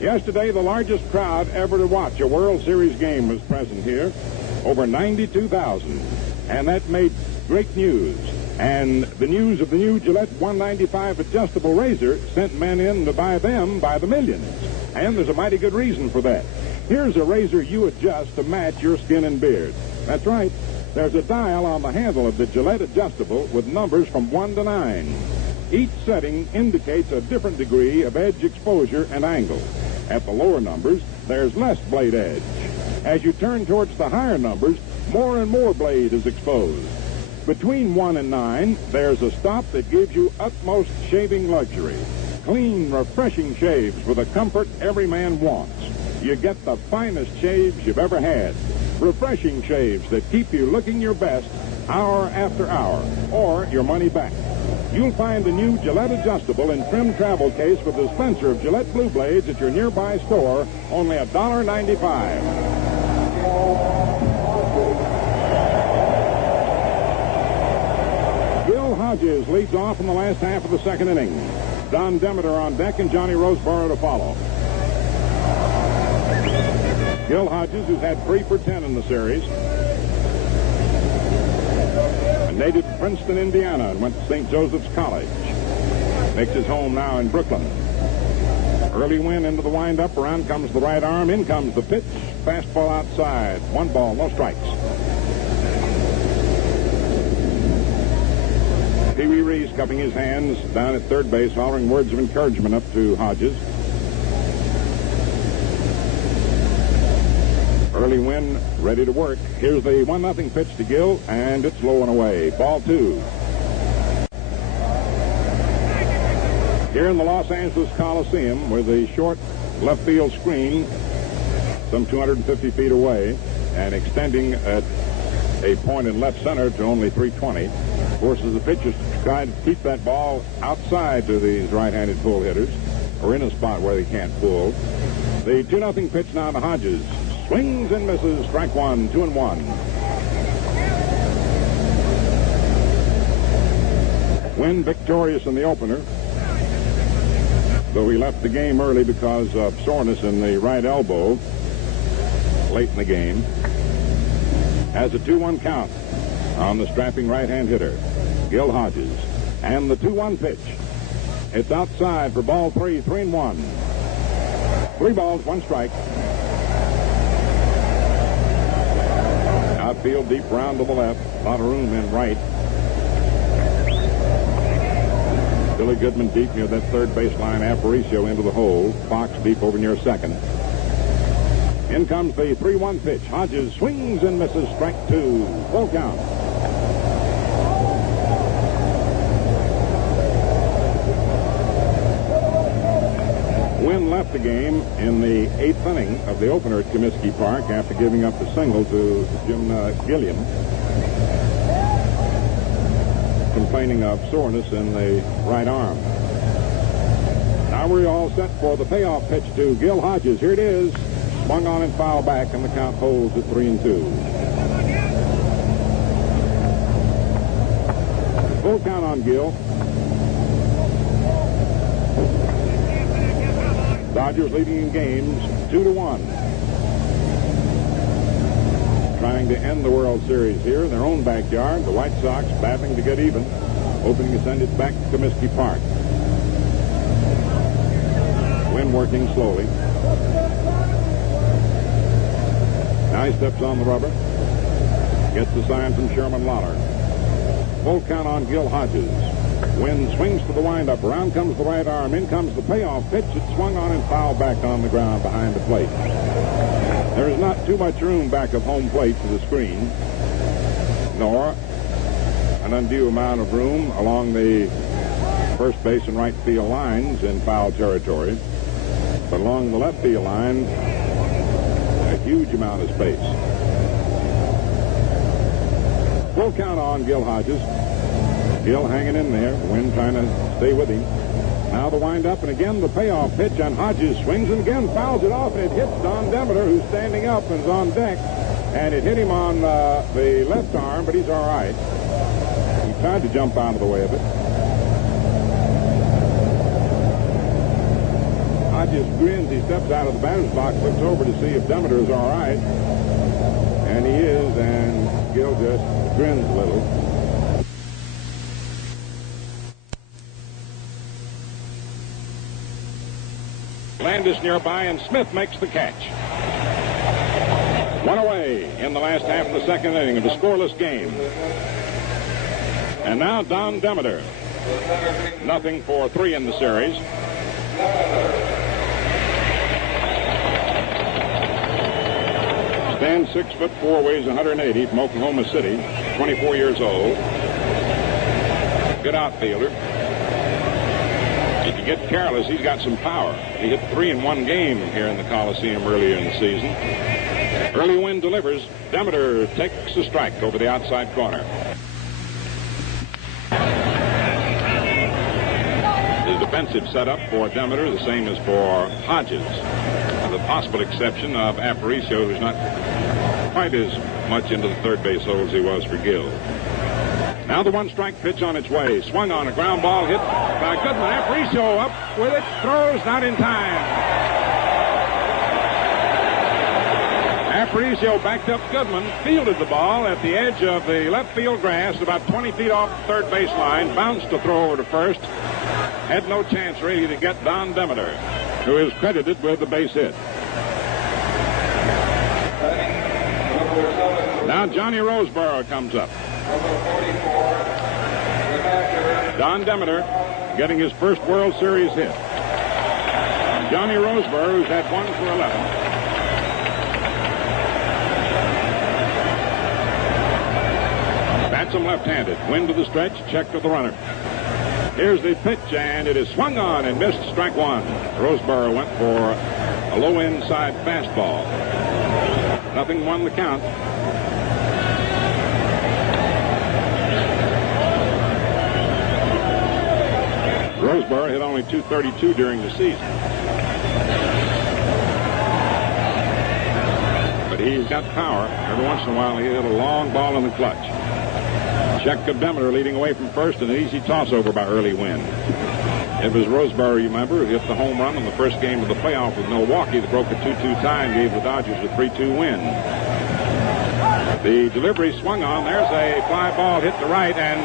Yesterday, the largest crowd ever to watch a World Series game was present here. Over 92,000. And that made great news. And the news of the new Gillette 195 adjustable razor sent men in to buy them by the millions. And there's a mighty good reason for that. Here's a razor you adjust to match your skin and beard. That's right. There's a dial on the handle of the Gillette adjustable with numbers from 1 to 9. Each setting indicates a different degree of edge exposure and angle. At the lower numbers, there's less blade edge. As you turn towards the higher numbers, more and more blade is exposed. Between 1 and 9, there's a stop that gives you utmost shaving luxury. Clean, refreshing shaves with a comfort every man wants. You get the finest shaves you've ever had. Refreshing shaves that keep you looking your best hour after hour, or your money back. You'll find the new Gillette adjustable in trim travel case with a dispenser of Gillette Blue Blades at your nearby store, only $1.95. Gil Hodges leads off in the last half of the second inning. Don Demeter on deck and Johnny Roseboro to follow. Gil Hodges, who's had 3 for 10 in the series. A native of Princeton, Indiana, and went to St. Joseph's College. Makes his home now in Brooklyn. Early win into the windup. Around comes the right arm. In comes the pitch. Fastball outside. 1 ball, no strikes. Pee Wee Reese cupping his hands down at third base, hollering words of encouragement up to Hodges. Early win, ready to work. Here's the 1-0 pitch to Gil, and it's low and away. Ball 2. Here in the Los Angeles Coliseum, with a short left field screen, some 250 feet away, and extending at a point in left center to only 320. Forces the pitchers to try to keep that ball outside to these right-handed pull hitters, or in a spot where they can't pull. The 2-0 pitch now to Hodges. Swings and misses. Strike 1, 2-1. Wynn victorious in the opener, though he left the game early because of soreness in the right elbow late in the game. Has a 2-1 count on the strapping right-hand hitter, Gil Hodges. And the 2-1 pitch. It's outside for ball 3, 3-1. 3 balls, 1 strike. Outfield deep round to the left. A lot of room in right. Billy Goodman deep near that third baseline. Aparicio into the hole. Fox deep over near second. In comes the 3-1 pitch. Hodges swings and misses. Strike two. Full count. Wynn left the game in the 8th inning of the opener at Comiskey Park after giving up the single to Gilliam, complaining of soreness in the right arm. Now we're all set for the payoff pitch to Gil Hodges. Here it is. Swung on and foul back, and the count holds at 3-2. Full count on Gil. Dodgers leading in games 2-1. Trying to end the World Series here in their own backyard. The White Sox battling to get even, hoping to send it back to Comiskey Park. Wynn working slowly. Now he steps on the rubber. Gets the sign from Sherm Lollar. Full count on Gil Hodges. Wynn swings for the windup. Around comes the right arm. In comes the payoff pitch. It swung on and fouled back on the ground behind the plate. There is not too much room back of home plate for the screen, nor an undue amount of room along the first base and right field lines in foul territory. But along the left field line, a huge amount of space. Full count on Gil Hodges. Gil hanging in there. Wynn trying to stay with him. Now the windup, and again the payoff pitch, and Hodges swings and again fouls it off, and it hits Don Demeter, who's standing up and is on deck. And it hit him on the left arm, but he's all right. He tried to jump out of the way of it. Hodges grins. He steps out of the batter's box, looks over to see if Demeter is all right. And he is, and Gil just grins a little. Landis nearby, and Smith makes the catch. One away in the last half of the second inning of a scoreless game. And now Don Demeter. 0-3 in the series. Stands 6'4", weighs 180, from Oklahoma City, 24 years old. Good outfielder. If you get careless, he's got some power. He hit 3 in one game here in the Coliseum earlier in the season. Early Wynn delivers. Demeter takes a strike over the outside corner. The defensive setup for Demeter, the same as for Hodges. With the possible exception of Aparicio, who's not quite as much into the third base hole as he was for Gil. Now the one-strike pitch on its way. Swung on a ground ball hit by Goodman. Aparicio up with it. Throws not in time. Aparicio backed up Goodman. Fielded the ball at the edge of the left field grass, about 20 feet off the third base line. Bounced to throw over to first. Had no chance really to get Don Demeter, who is credited with the base hit. Now Johnny Roseboro comes up. Don Demeter getting his first World Series hit. Johnny Roseboro, who's had 1 for 11. Bats him left-handed. Wynn to the stretch, check to the runner. Here's the pitch, and it is swung on and missed. Strike one. Roseboro went for a low inside fastball. 0-1 the count. Roseboro hit only .232 during the season. But he's got power. Every once in a while he hit a long ball in the clutch. Check of Demeter leading away from first, and an easy toss over by early Wynn. It was Roseboro, you remember, who hit the home run in the first game of the playoff with Milwaukee that broke a 2-2 tie and gave the Dodgers a 3-2 win. The delivery swung on. There's a fly ball hit to right, and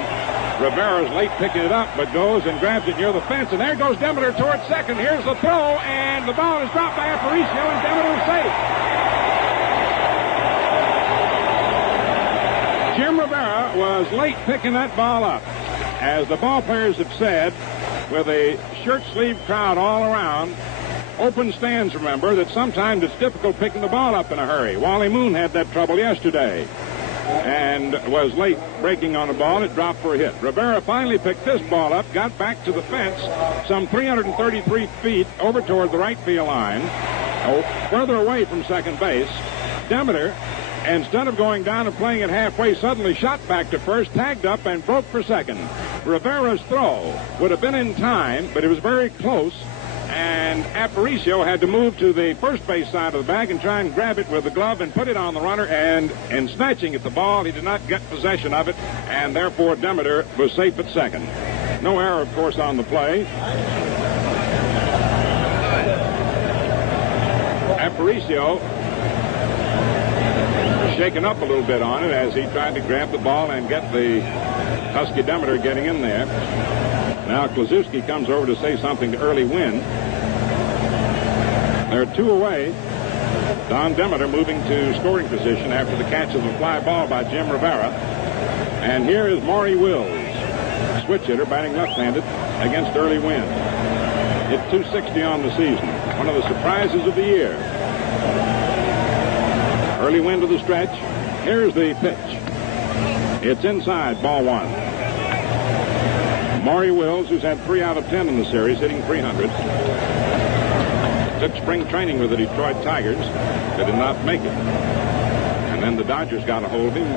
Rivera's late picking it up, but goes and grabs it near the fence, and there goes Demeter towards second. Here's the throw, and the ball is dropped by Aparicio, and Demeter is safe. Jim Rivera was late picking that ball up. As the ball players have said, with a shirt-sleeve crowd all around. Open stands, remember, that sometimes it's difficult picking the ball up in a hurry. Wally Moon had that trouble yesterday and was late breaking on the ball. It dropped for a hit. Rivera finally picked this ball up, got back to the fence, some 333 feet over toward the right field line, further away from second base. Demeter, instead of going down and playing it halfway, suddenly shot back to first, tagged up, and broke for second. Rivera's throw would have been in time, but it was very close, and Aparicio had to move to the first base side of the bag and try and grab it with the glove and put it on the runner, and in snatching at the ball, he did not get possession of it, and therefore Demeter was safe at second. No error, of course, on the play. Aparicio shaken up a little bit on it as he tried to grab the ball and get the Husky Demeter getting in there. Now Kluszewski comes over to say something to early Wynn. They're 2 away. Don Demeter moving to scoring position after the catch of the fly ball by Jim Rivera. And here is Maury Wills, switch hitter, batting left-handed against early Wynn. Hit .260 on the season. One of the surprises of the year. Early Wynn to the stretch. Here's the pitch. It's inside, ball 1. Maury Wills, who's had 3 out of 10 in the series, hitting .300. Took spring training with the Detroit Tigers. They did not make it. And then the Dodgers got a hold of him,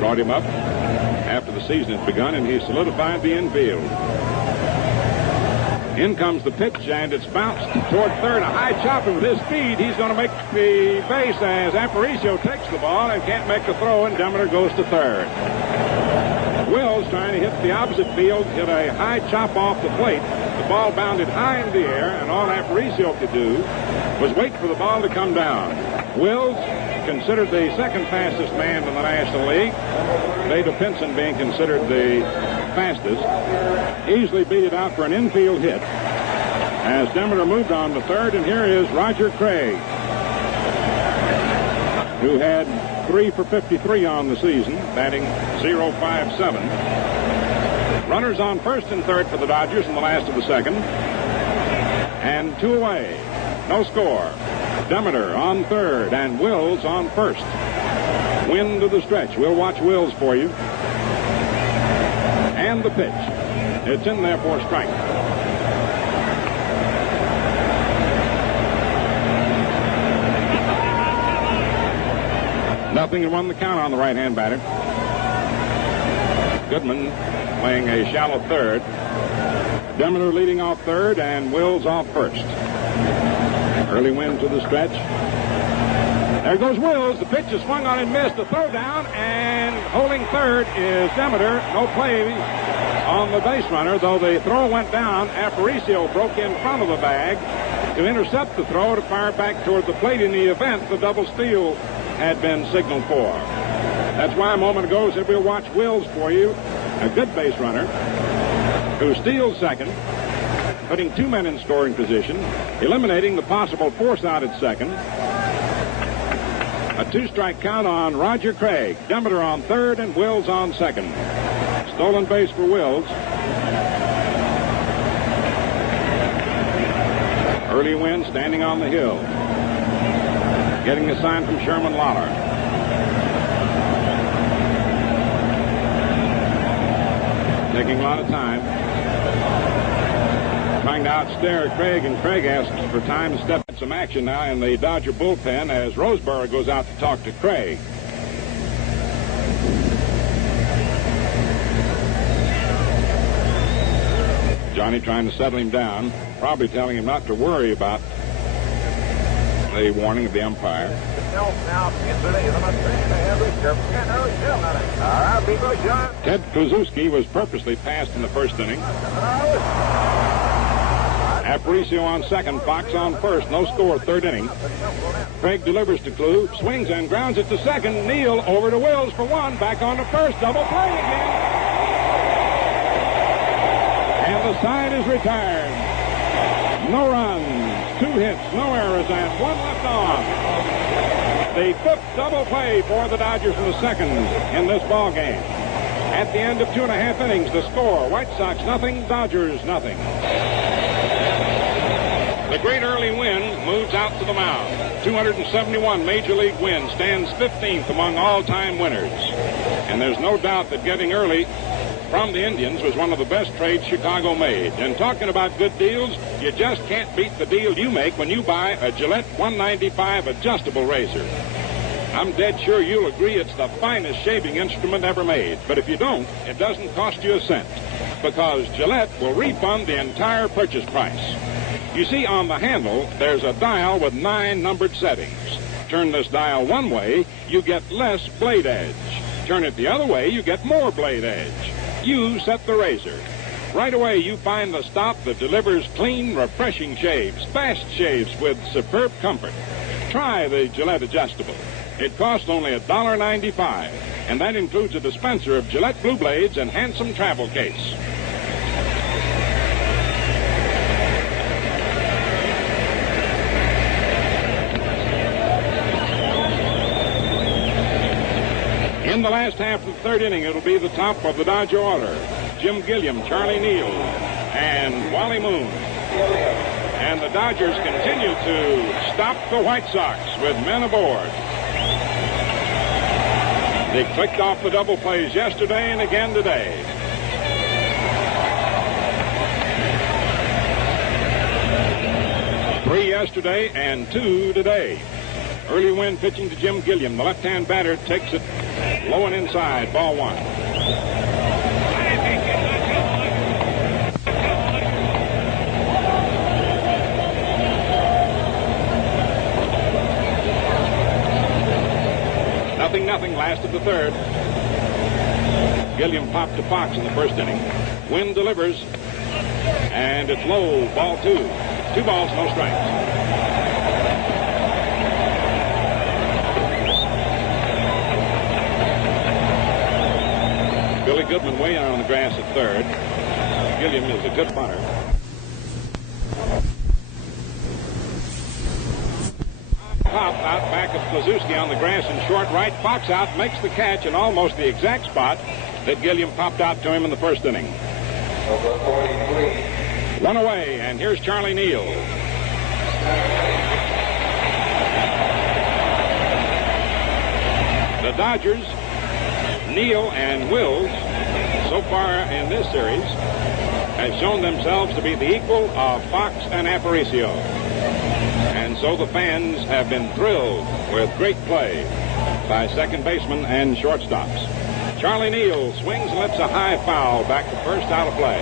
brought him up after the season had begun, and he solidified the infield. In comes the pitch, and it's bounced toward third. A high chop, and with his speed, he's going to make the base as Aparicio takes the ball and can't make the throw, and Demeter goes to third. Wills, trying to hit the opposite field, hit a high chop off the plate. The ball bounded high in the air, and all Aparicio could do was wait for the ball to come down. Wills, considered the second fastest man in the National League, Vada Pinson being considered the fastest, easily beat it out for an infield hit as Demeter moved on to third. And here is Roger Craig, who had 3 for 53 on the season, batting .057. Runners on first and third for the Dodgers in the last of the second, and 2 away. No score. Demeter on third and Wills on first. Wynn to the stretch. We'll watch Wills for you. And the pitch. It's in there for a strike. Nothing, and won the count on the right-hand batter. Goodman playing a shallow third. Demeter leading off third and Wills off first. Early Wynn to the stretch. There goes Wills. The pitch is swung on and missed. The throw down, and holding third is Demeter. No play on the base runner, though the throw went down. Aparicio broke in front of the bag to intercept the throw to fire back toward the plate in the event the double steal had been signaled for. That's why a moment ago I said we'll watch Wills for you, a good base runner who steals second, putting 2 men in scoring position, eliminating the possible force out at second. A 2-strike count on Roger Craig. Demeter on third and Wills on second. Stolen base for Wills. Early Wynn standing on the hill, getting a sign from Sherm Lollar. Taking a lot of time. Trying to outstare Craig, and Craig asks for time to step in some action now in the Dodger bullpen as Roseboro goes out to talk to Craig. Johnny trying to settle him down, probably telling him not to worry about the warning of the umpire. Ted Kluszewski was purposely passed in the first inning. Aparicio on second, Fox on first. No score, third inning. Craig delivers to Klu, swings and grounds it to second. Neal over to Wills for 1, back on to first. Double play again. And the side is retired. No runs, 2 hits, no errors, and 1 left on. The 5th double play for the Dodgers in the second in this ball game. At the end of 2.5 innings, the score, White Sox nothing, Dodgers nothing. The great early Wynn moves out to the mound. 271 Major League wins, stands 15th among all-time winners. And there's no doubt that getting early from the Indians was one of the best trades Chicago made. And talking about good deals, you just can't beat the deal you make when you buy a Gillette 195 adjustable razor. I'm dead sure you'll agree it's the finest shaving instrument ever made. But if you don't, it doesn't cost you a cent, because Gillette will refund the entire purchase price. You see, on the handle, there's a dial with 9 numbered settings. Turn this dial one way, you get less blade edge. Turn it the other way, you get more blade edge. You set the razor. Right away, you find the stop that delivers clean, refreshing shaves, fast shaves with superb comfort. Try the Gillette adjustable. It costs only $1.95, and that includes a dispenser of Gillette Blue Blades and handsome travel case. In the last half of the third inning, it'll be the top of the Dodger order. Jim Gilliam, Charlie Neal, and Wally Moon. And the Dodgers continue to stop the White Sox with men aboard. They clicked off the double plays yesterday and again today. Three yesterday and 2 today. Early Wynn pitching to Jim Gilliam. The left-hand batter takes it low and inside. Ball 1. Nothing, last of the third. Gilliam popped to Fox in the first inning. Wynn delivers, and it's low, ball 2. 2 balls, no strikes. Billy Goodman way out on the grass at third. Gilliam is a good punter. Pop out back of Kluszewski on the grass in short right. Fox out, makes the catch in almost the exact spot that Gilliam popped out to him in the first inning. Number 43. Run away, and here's Charlie Neal. The Dodgers, Neal and Wills, so far in this series, have shown themselves to be the equal of Fox and Aparicio. And so the fans have been thrilled with great play by second baseman and shortstops. Charlie Neal swings and lets a high foul back to first, out of play.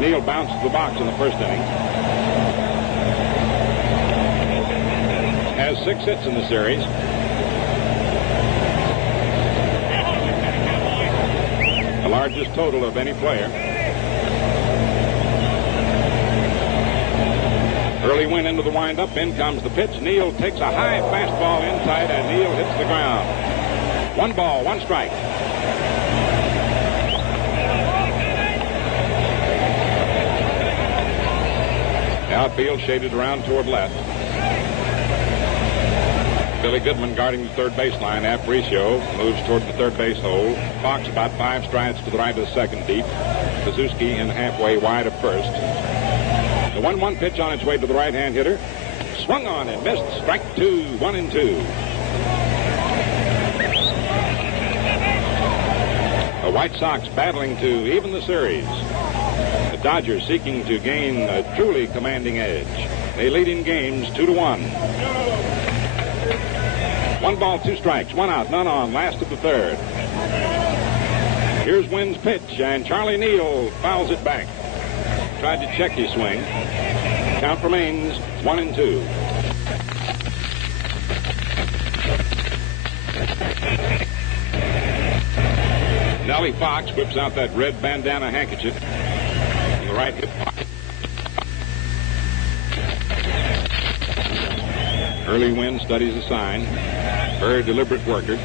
Neal bounced the box in the first inning. Has 6 hits in the series. The largest total of any player. Early Wynn into the windup. In comes the pitch. Neal takes a high fastball inside, and Neal hits the ground. 1 ball, 1 strike. The outfield shaded around toward left. Billy Goodman guarding the third baseline. Aparicio moves toward the third base hole. Fox about 5 strides to the right of the second deep. Kluszewski in halfway wide of first. The 1-1 pitch on its way to the right-hand hitter. Swung on and missed. Strike 2, 1-2. The White Sox battling to even the series. The Dodgers seeking to gain a truly commanding edge. They lead in games 2-1. 1 ball, 2 strikes, 1 out, none on, last of the third. Here's Wynn's pitch, and Charlie Neal fouls it back. Tried to check his swing. Count remains 1-2. Nellie Fox whips out that red bandana handkerchief in the right hip pocket. Early Wynn studies the sign. Very deliberate worker.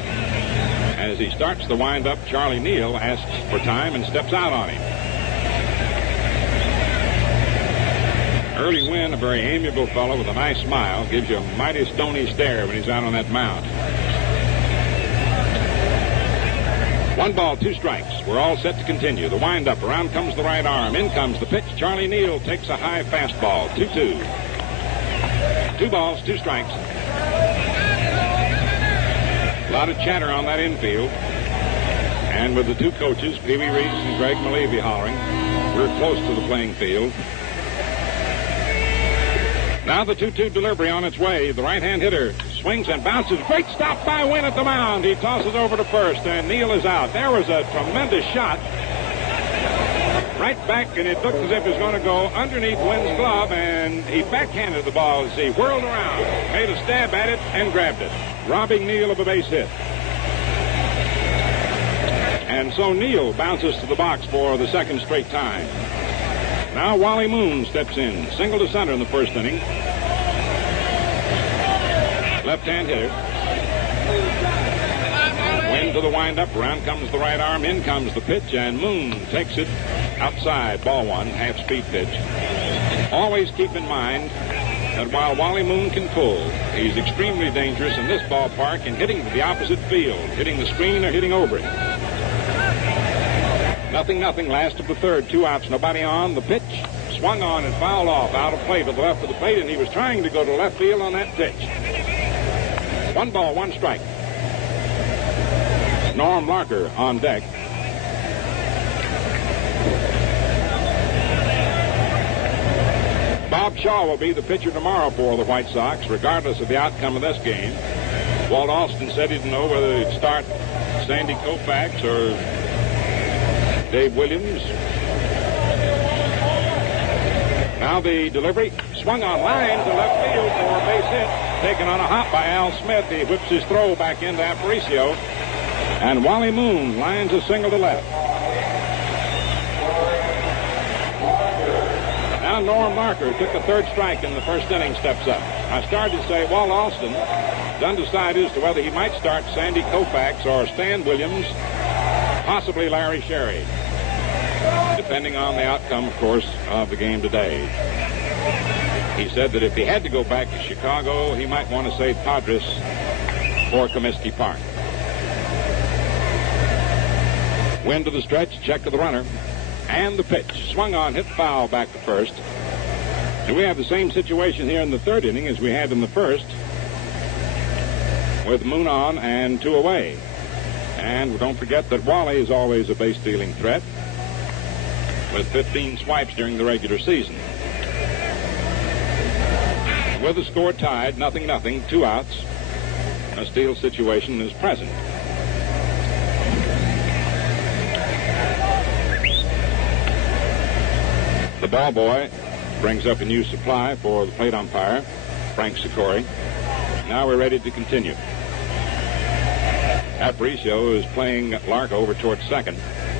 As he starts the windup, Charlie Neal asks for time and steps out on him. Early Wynn, a very amiable fellow with a nice smile, gives you a mighty stony stare when he's out on that mound. 1 ball, 2 strikes. We're all set to continue. The windup. Around comes the right arm. In comes the pitch. Charlie Neal takes a high fastball. 2-2. 2 balls, 2 strikes. A lot of chatter on that infield. And with the 2 coaches, Pee Wee Reese and Greg Malevy hollering, we're close to the playing field. Now the 2-2 delivery on its way. The right-hand hitter swings and bounces. Great stop by Wynn at the mound. He tosses over to first, and Neal is out. There was a tremendous shot. Right back, and it looked as if it was going to go underneath Wynn's glove, and he backhanded the ball as he whirled around, made a stab at it, and grabbed it, robbing Neal of a base hit. And so Neal bounces to the box for the second straight time. Now Wally Moon steps in. Single to center in the first inning. Left-hand hitter. Wynn to the windup. Around comes the right arm. In comes the pitch, and Moon takes it outside. Ball 1, half-speed pitch. Always keep in mind that while Wally Moon can pull, he's extremely dangerous in this ballpark in hitting to the opposite field, hitting the screen or hitting over it. 0-0, last of the third. 2 outs, nobody on. The pitch swung on and fouled off out of play to the left of the plate, and he was trying to go to left field on that pitch. 1 ball, 1 strike. Norm Larker on deck. Bob Shaw will be the pitcher tomorrow for the White Sox, regardless of the outcome of this game. Walt Alston said he didn't know whether he'd start Sandy Koufax or Dave Williams. Now the delivery swung on line to left field for a base hit. Taken on a hop by Al Smith. He whips his throw back into Aparicio. And Wally Moon lines a single to left. Now Norm Larker took the 3rd strike in the first inning, steps up. I started to say Walt Alston is undecided as to whether he might start Sandy Koufax or Stan Williams, possibly Larry Sherry, depending on the outcome, of course, of the game today. He said that if he had to go back to Chicago, he might want to save Padres for Comiskey Park. Wynn to the stretch, check to the runner, and the pitch. Swung on, hit foul back to first. And we have the same situation here in the 3rd inning as we had in the first, with Moon on and 2 away. And don't forget that Wally is always a base-stealing threat, with 15 swipes during the regular season. With the score tied, 0-0, 2 outs, a steal situation is present. The ball boy brings up a new supply for the plate umpire, Frank Sikori. Now we're ready to continue. Aparicio is playing Lark over towards second.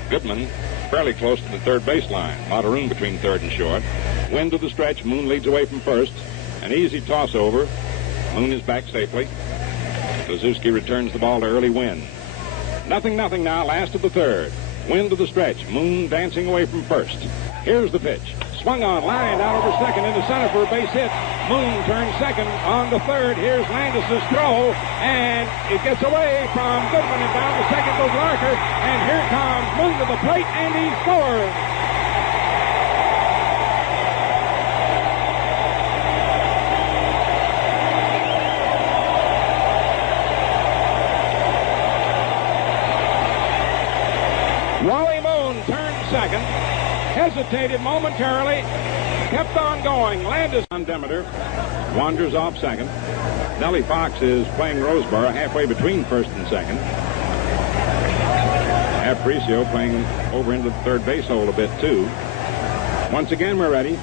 Goodman fairly close to the third baseline. A lot of room between third and short. Wynn to the stretch. Moon leads away from first. An easy toss over. Moon is back safely. Kluszewski returns the ball to early Wynn. 0-0 now, last of the third. Wynn to the stretch. Moon dancing away from first. Here's the pitch. Swung on, line out over second into center for a base hit. Moon turns second on to third. Here's Landis' throw, and it gets away from Goodman, and down to second goes Larker, and here comes Moon to the plate, and he scores. Wally Moon turned second, hesitated momentarily, kept on going. Landis on Demeter wanders off second. Nellie Fox is playing Roseboro halfway between first and second. Aparicio playing over into the third base hole a bit too. Once again we're ready.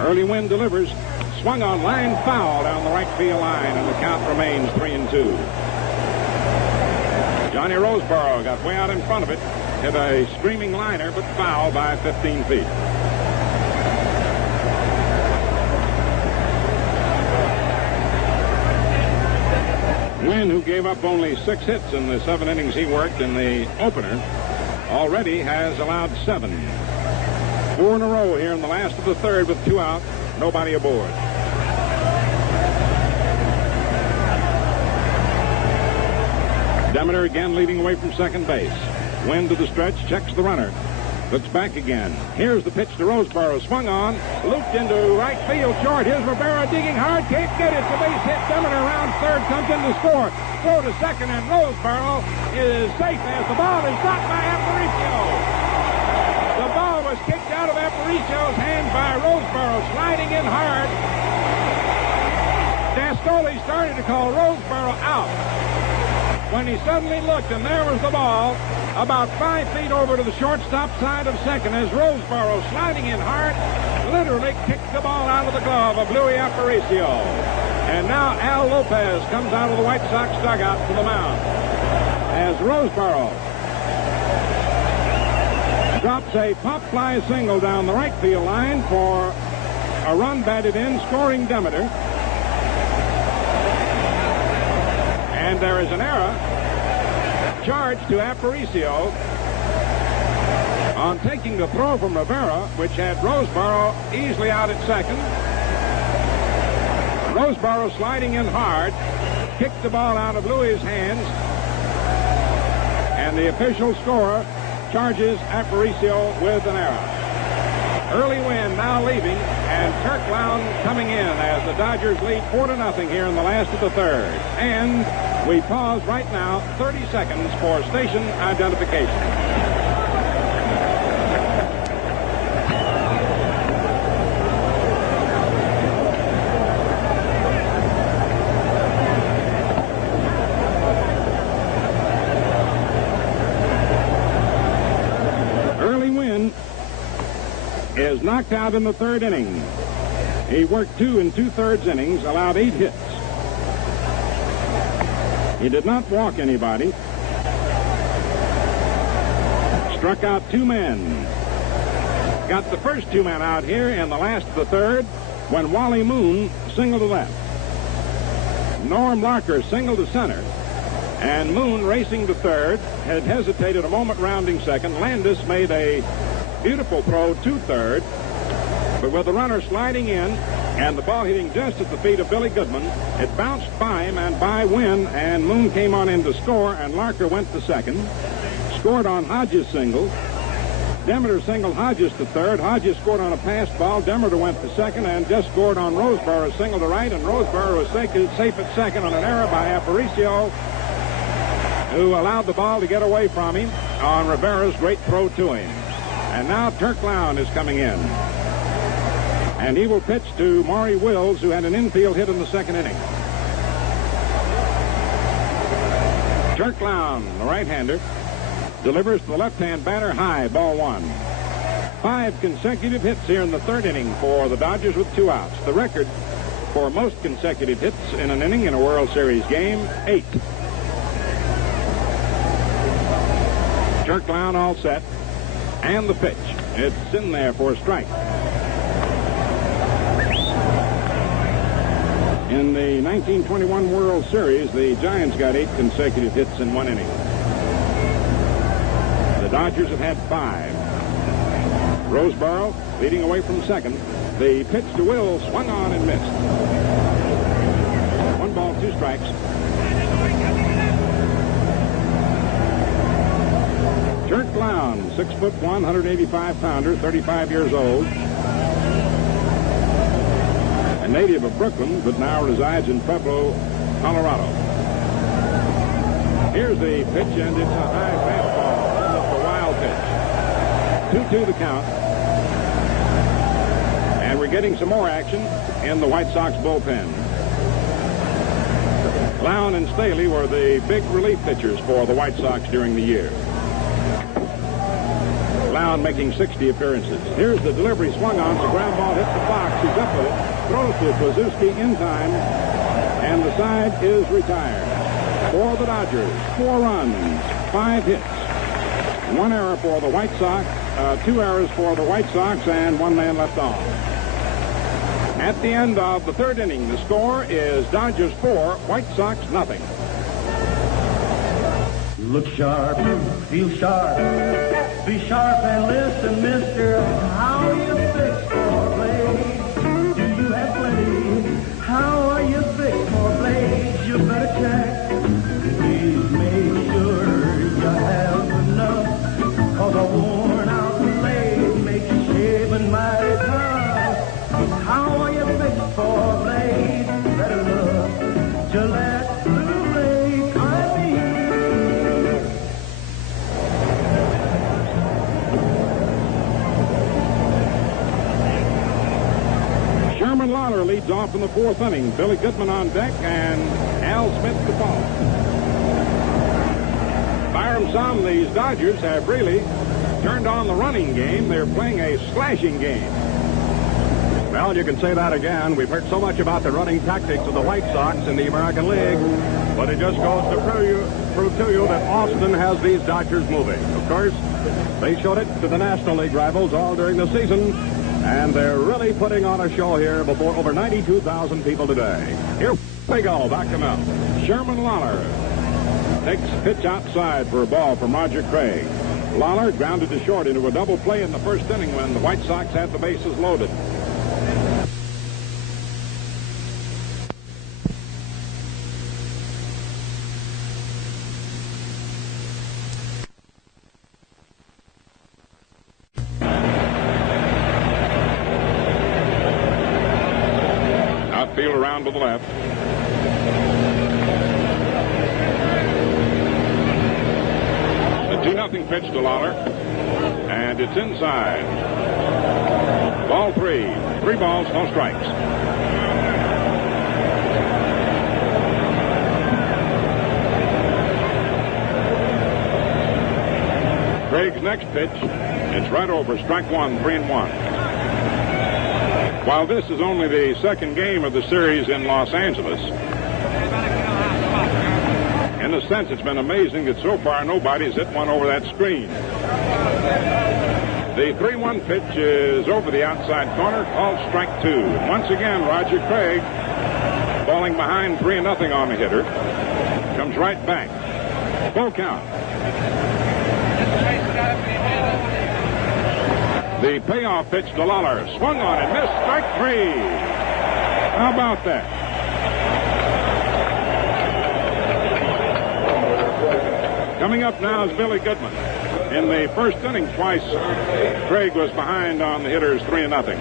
Early Wynn delivers. Swung on, line foul down the right field line, and the count remains 3-2. Johnny Roseboro got way out in front of it. Hit a screaming liner, but foul by 15 feet. Wynn, who gave up only 6 hits in the 7 innings he worked in the opener, already has allowed 7. 4 in a row here in the last of the third with 2 out, nobody aboard. Demeter again leading away from second base. Wynn to the stretch, checks the runner. Looks back again. Here's the pitch to Roseboro. Swung on, looped into right field short. Here's Rivera digging hard. Can't get it. It's a base hit. Demeter around third. Comes in to score. Throw to second, and Roseboro is safe as the ball is dropped by Aparicio. The ball was kicked out of Aparicio's hands by Roseboro. Sliding in hard. Staley started to call Roseboro out when he suddenly looked, and there was the ball about 5 feet over to the shortstop side of second as Roseboro, sliding in hard, literally kicked the ball out of the glove of Luis Aparicio. And now Al Lopez comes out of the White Sox dugout to the mound as Roseboro drops a pop fly single down the right field line for a run batted in, scoring Demeter. And there is an error charged to Aparicio on taking the throw from Rivera, which had Roseboro easily out at second. Roseboro sliding in hard, kicked the ball out of Louis' hands, and the official scorer charges Aparicio with an error. Early Wynn now leaving, and Turk Lown coming in as the Dodgers lead 4-0 here in the last of the third. And we pause right now, 30 seconds for station identification. Is knocked out in the third inning. He worked 2 2/3 innings, allowed 8 hits. He did not walk anybody. Struck out 2 men. Got the first 2 men out here in the last of the third when Wally Moon singled to left. Norm Larker singled to center, and Moon, racing to third, had hesitated a moment rounding second. Landis made a beautiful throw to third, but with the runner sliding in and the ball hitting just at the feet of Billy Goodman, it bounced by him and by Wynn, and Moon came on in to score, and Larker went to second, scored on Hodges' single. Demeter singled Hodges to third. Hodges scored on a passed ball. Demeter went to second and just scored on Roseboro's single to right, and Roseboro was safe at second on an error by Aparicio, who allowed the ball to get away from him on Rivera's great throw to him. And now Turk Lown is coming in. And he will pitch to Maury Wills, who had an infield hit in the second inning. Turk Lown, the right-hander, delivers to the left-hand batter high, ball 1. 5 consecutive hits here in the third inning for the Dodgers with 2 outs. The record for most consecutive hits in an inning in a World Series game, 8. Turk Lown all set. And the pitch. It's in there for a strike. In the 1921 World Series, the Giants got 8 consecutive hits in 1 inning. The Dodgers have had 5. Roseboro leading away from second. The pitch to Wills swung on and missed. 1 ball, 2 strikes. Turk Lown, 6'1", 185-pounder, 35 years old. A native of Brooklyn, but now resides in Pueblo, Colorado. Here's the pitch, and it's a high fastball. It's a wild pitch. 2-2 the count. And we're getting some more action in the White Sox bullpen. Lown and Staley were the big relief pitchers for the White Sox during the year. Lown making 60 appearances. Here's the delivery, swung on. The ground ball hits the box. He's up with it. Throws to Kluszewski in time. And the side is retired. For the Dodgers, 4 runs, 5 hits. 1 error for the White Sox. 2 errors for the White Sox, and 1 man left on. At the end of the third inning, the score is Dodgers 4, White Sox nothing. Look sharp, feel sharp, be sharp and listen, mister. How are you fixed for play? Do you have plenty? How are you fixed for play? You better check. Please make Little lake I mean. Sherm Lollar leads off in the fourth inning. Billy Goodman on deck and Al Smith to follow. Byram Som, these Dodgers have really turned on the running game. They're playing a slashing game. Well, you can say that again. We've heard so much about the running tactics of the White Sox in the American League, but it just goes to prove to you that Austin has these Dodgers moving. Of course, they showed it to the National League rivals all during the season, and they're really putting on a show here before over 92,000 people today. Here we go, back to Mel. Sherm Lollar takes pitch outside for a ball from Roger Craig. Lollar grounded to short into a double play in the first inning when the White Sox had the bases loaded. Outfield around to the left. The 2-0 pitch to Lollar, and it's inside. Ball 3. 3 balls, no strikes. Craig's next pitch, it's right over, strike 1, 3-1. While this is only the second game of the series in Los Angeles, in a sense, it's been amazing that so far nobody's hit one over that screen. The 3-1 pitch is over the outside corner, called strike 2. Once again, Roger Craig, falling behind 3-0 on the hitter, comes right back. Full count. The payoff pitch to Lollar, swung on and missed, strike 3. How about that? Coming up now is Billy Goodman. In the first inning, twice Craig was behind on the hitters 3-0.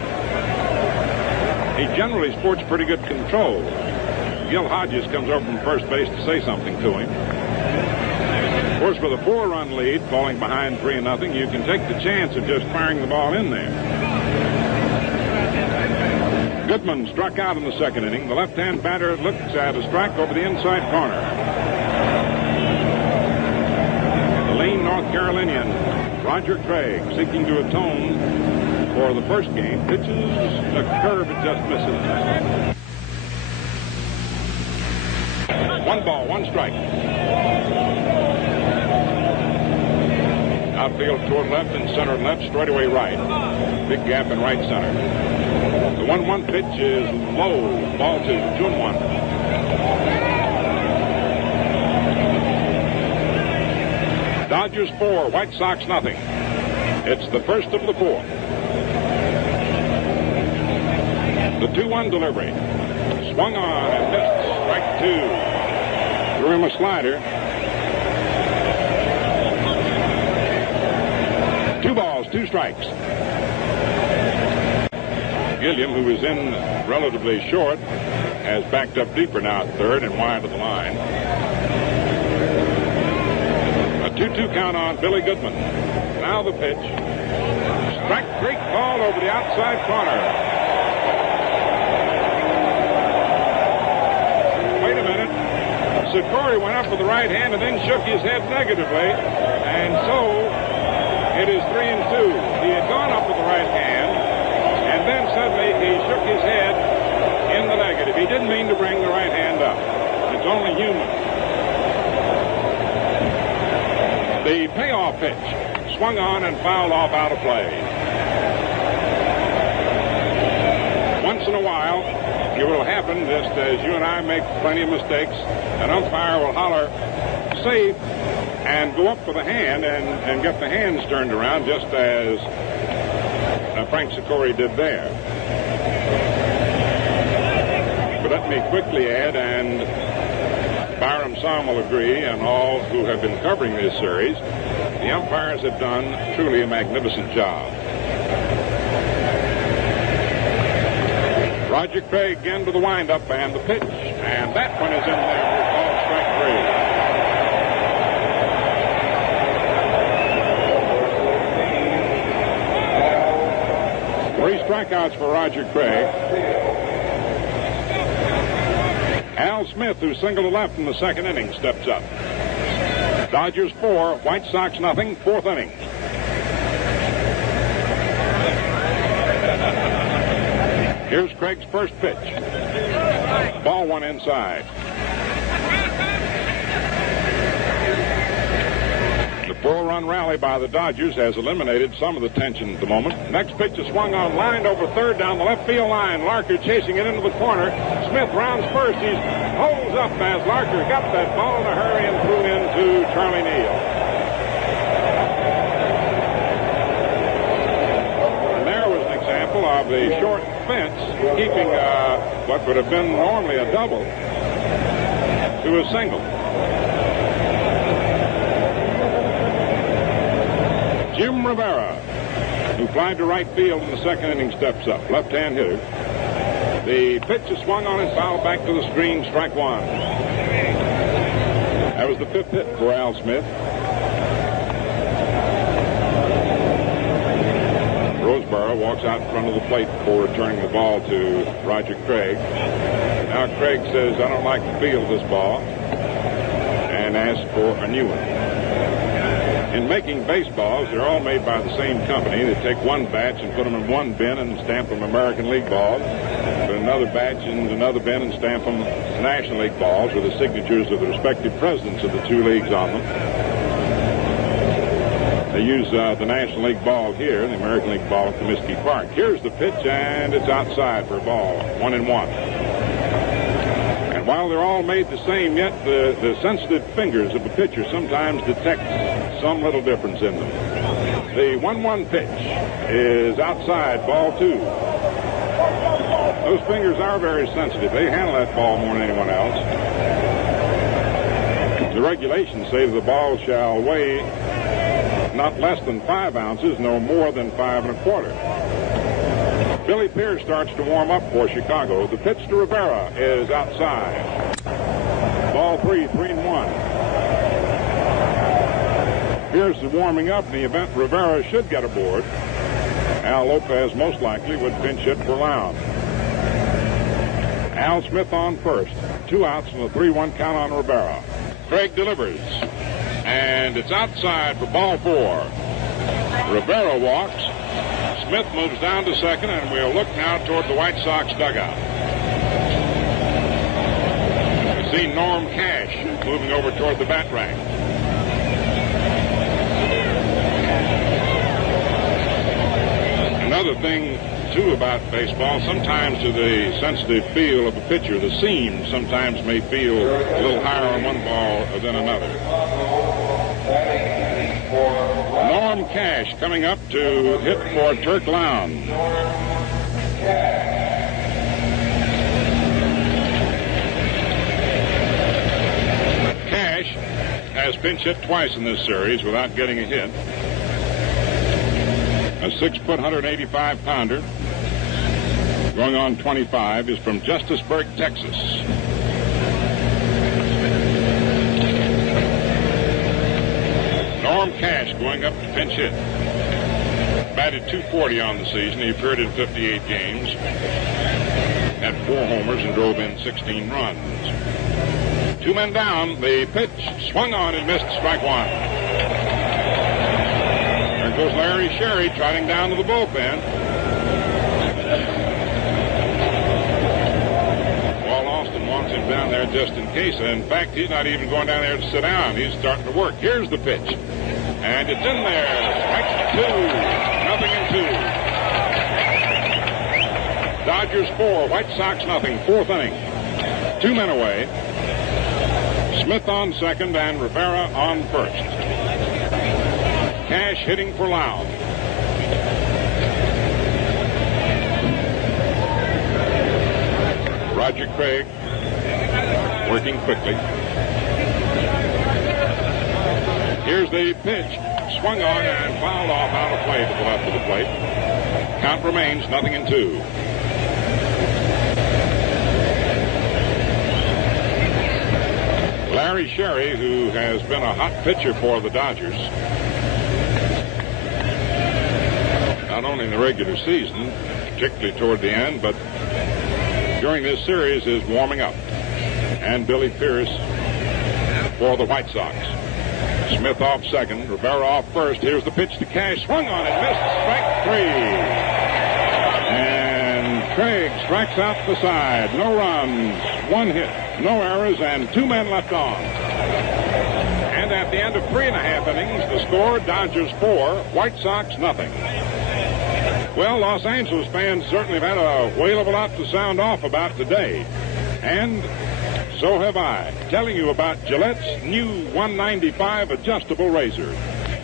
He generally sports pretty good control. Gil Hodges comes over from first base to say something to him. Of course, with a 4-run lead, falling behind 3-0, you can take the chance of just firing the ball in there. Goodman struck out in the second inning. The left-hand batter looks at a strike over the inside corner. North Carolinian Roger Craig, seeking to atone for the first game, pitches a curve, it just misses. 1 ball, 1 strike. Outfield toward left and center left, straightaway right. Big gap in right center. The 1-1 pitch is low, ball 2, 2-1. Dodgers 4, White Sox nothing. It's the first of the fourth. The 2-1 delivery. Swung on and missed. Strike 2. Threw him a slider. 2 balls, 2 strikes. Gilliam, who was in relatively short, has backed up deeper now at third and wide of the line. 2-2 count on Billy Goodman. Now the pitch. Strike 3 called over the outside corner. Wait a minute. Sikori went up with the right hand and then shook his head negatively. And so it is 3-2. He had gone up with the right hand, and then suddenly he shook his head in the negative. He didn't mean to bring the right hand up. It's only human. The payoff pitch, swung on and fouled off out of play. Once in a while, it will happen, just as you and I make plenty of mistakes, an umpire will holler, safe, and go up for the hand and get the hands turned around, just as Frank Sikori did there. But let me quickly add, and Byram Som will agree, and all who have been covering this series, the umpires have done truly a magnificent job. Roger Craig again to the windup and the pitch, and that one is in there. strikeouts for Roger Craig. Al Smith, who singled to left in the second inning, steps up. Dodgers 4, White Sox nothing, fourth inning. Here's Craig's first pitch. Ball one inside. The 4-run rally by the Dodgers has eliminated some of the tension at the moment. Next pitch is swung on, lined over third down the left field line. Larker chasing it into the corner. Smith rounds first. He holds up as Larker got that ball in a hurry and threw into Charlie Neal. And there was an example of the short fence keeping what would have been normally a double to a single. Jim Rivera, who flied to right field in the second inning, steps up. Left-hand hitter. The pitch is swung on and fouled back to the screen. Strike one. That was the fifth hit for Al Smith. Roseboro walks out in front of the plate before returning the ball to Roger Craig. Now Craig says, I don't like the feel of this ball, and asks for a new one. In making baseballs, they're all made by the same company. They take one batch and put them in one bin and stamp them American League balls. Put another batch in another bin and stamp them National League balls with the signatures of the respective presidents of the two leagues on them. They use the National League ball here, the American League ball at Comiskey Park. Here's the pitch, and it's outside for a ball, 1-1. And while they're all made the same, yet the sensitive fingers of the pitcher sometimes detect some little difference in them. The 1-1 pitch is outside, ball 2. Those fingers are very sensitive. They handle that ball more than anyone else. The regulations say the ball shall weigh not less than 5 ounces, no more than 5 1/4. Billy Pierce starts to warm up for Chicago. The pitch to Rivera is outside. Ball 3, 3-1. Pierce is warming up in the event Rivera should get aboard. Al Lopez most likely would pinch hit for Loud. Al Smith on first. 2 outs and a 3-1 count on Rivera. Craig delivers. And it's outside for ball 4. Rivera walks. Smith moves down to second, and we'll look now toward the White Sox dugout. We see Norm Cash moving over toward the bat rack. Another thing, too, about baseball, sometimes to the sensitive feel of a pitcher, the seam sometimes may feel a little higher on one ball than another. Norm Cash coming up to hit for Turk Lown. Cash has pinch hit twice in this series without getting a hit. A 6-foot, 185-pounder, going on 25, is from Justisburg, Texas. Norm Cash going up to pinch hit. Batted .240 on the season. He appeared in 58 games. Had 4 homers and drove in 16 runs. 2 men down. The pitch swung on and missed, strike 1. There goes Larry Sherry trotting down to the bullpen. Walt Austin wants him down there just in case. In fact, he's not even going down there to sit down. He's starting to work. Here's the pitch. And it's in there. Strike 2. 0-2. Dodgers 4, White Sox nothing. 4th inning. 2 men away. Smith on second and Rivera on first. Cash hitting for Loud. Roger Craig working quickly. Here's the pitch. Swung on and fouled off out of play to the left of the plate. Count remains 0-2. Larry Sherry, who has been a hot pitcher for the Dodgers, not only in the regular season, particularly toward the end, but during this series is warming up. And Billy Pierce for the White Sox. Smith off second, Rivera off first. Here's the pitch to Cash. Swung on it, missed. Strike 3. And Craig strikes out the side. No runs, 1 hit, no errors, and 2 men left on. And at the end of 3.5 innings, the score, Dodgers 4, White Sox nothing. Well, Los Angeles fans certainly have had a whale of a lot to sound off about today. And so have I, telling you about Gillette's new 195 adjustable razor.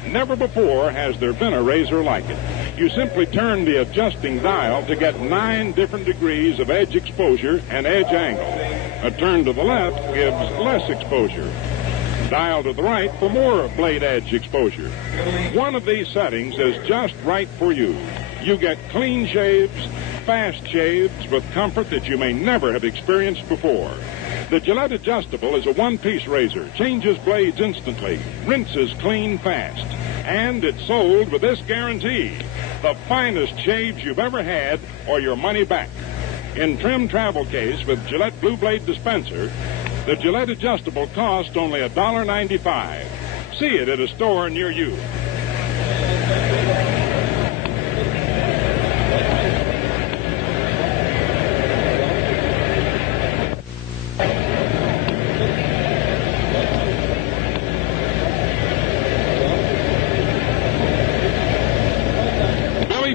Never before has there been a razor like it. You simply turn the adjusting dial to get 9 different degrees of edge exposure and edge angle. A turn to the left gives less exposure. Dial to the right for more blade edge exposure. One of these settings is just right for you. You get clean shaves, fast shaves with comfort that you may never have experienced before. The Gillette Adjustable is a one-piece razor, changes blades instantly, rinses clean fast, and it's sold with this guarantee: the finest shaves you've ever had or your money back. In trim travel case with Gillette Blue Blade dispenser, the Gillette Adjustable costs only $1.95. See it at a store near you.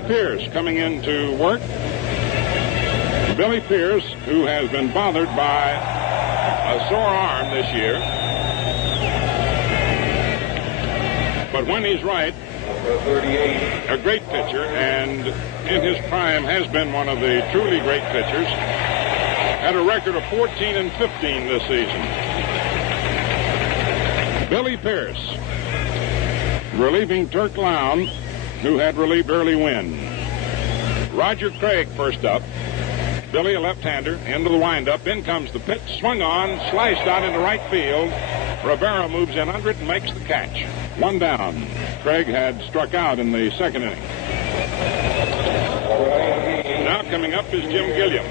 Pierce coming into work. Billy Pierce, who has been bothered by a sore arm this year. But when he's right, a great pitcher, and in his prime has been one of the truly great pitchers. Had a record of 14 and 15 this season. Billy Pierce, relieving Turk Lown, who had relieved Early Wynn. Roger Craig first up. Billy, a left-hander, into the windup. In comes the pitch, swung on, sliced out into right field. Rivera moves in under it and makes the catch. 1 down. Craig had struck out in the second inning. Now coming up is Jim Gilliam.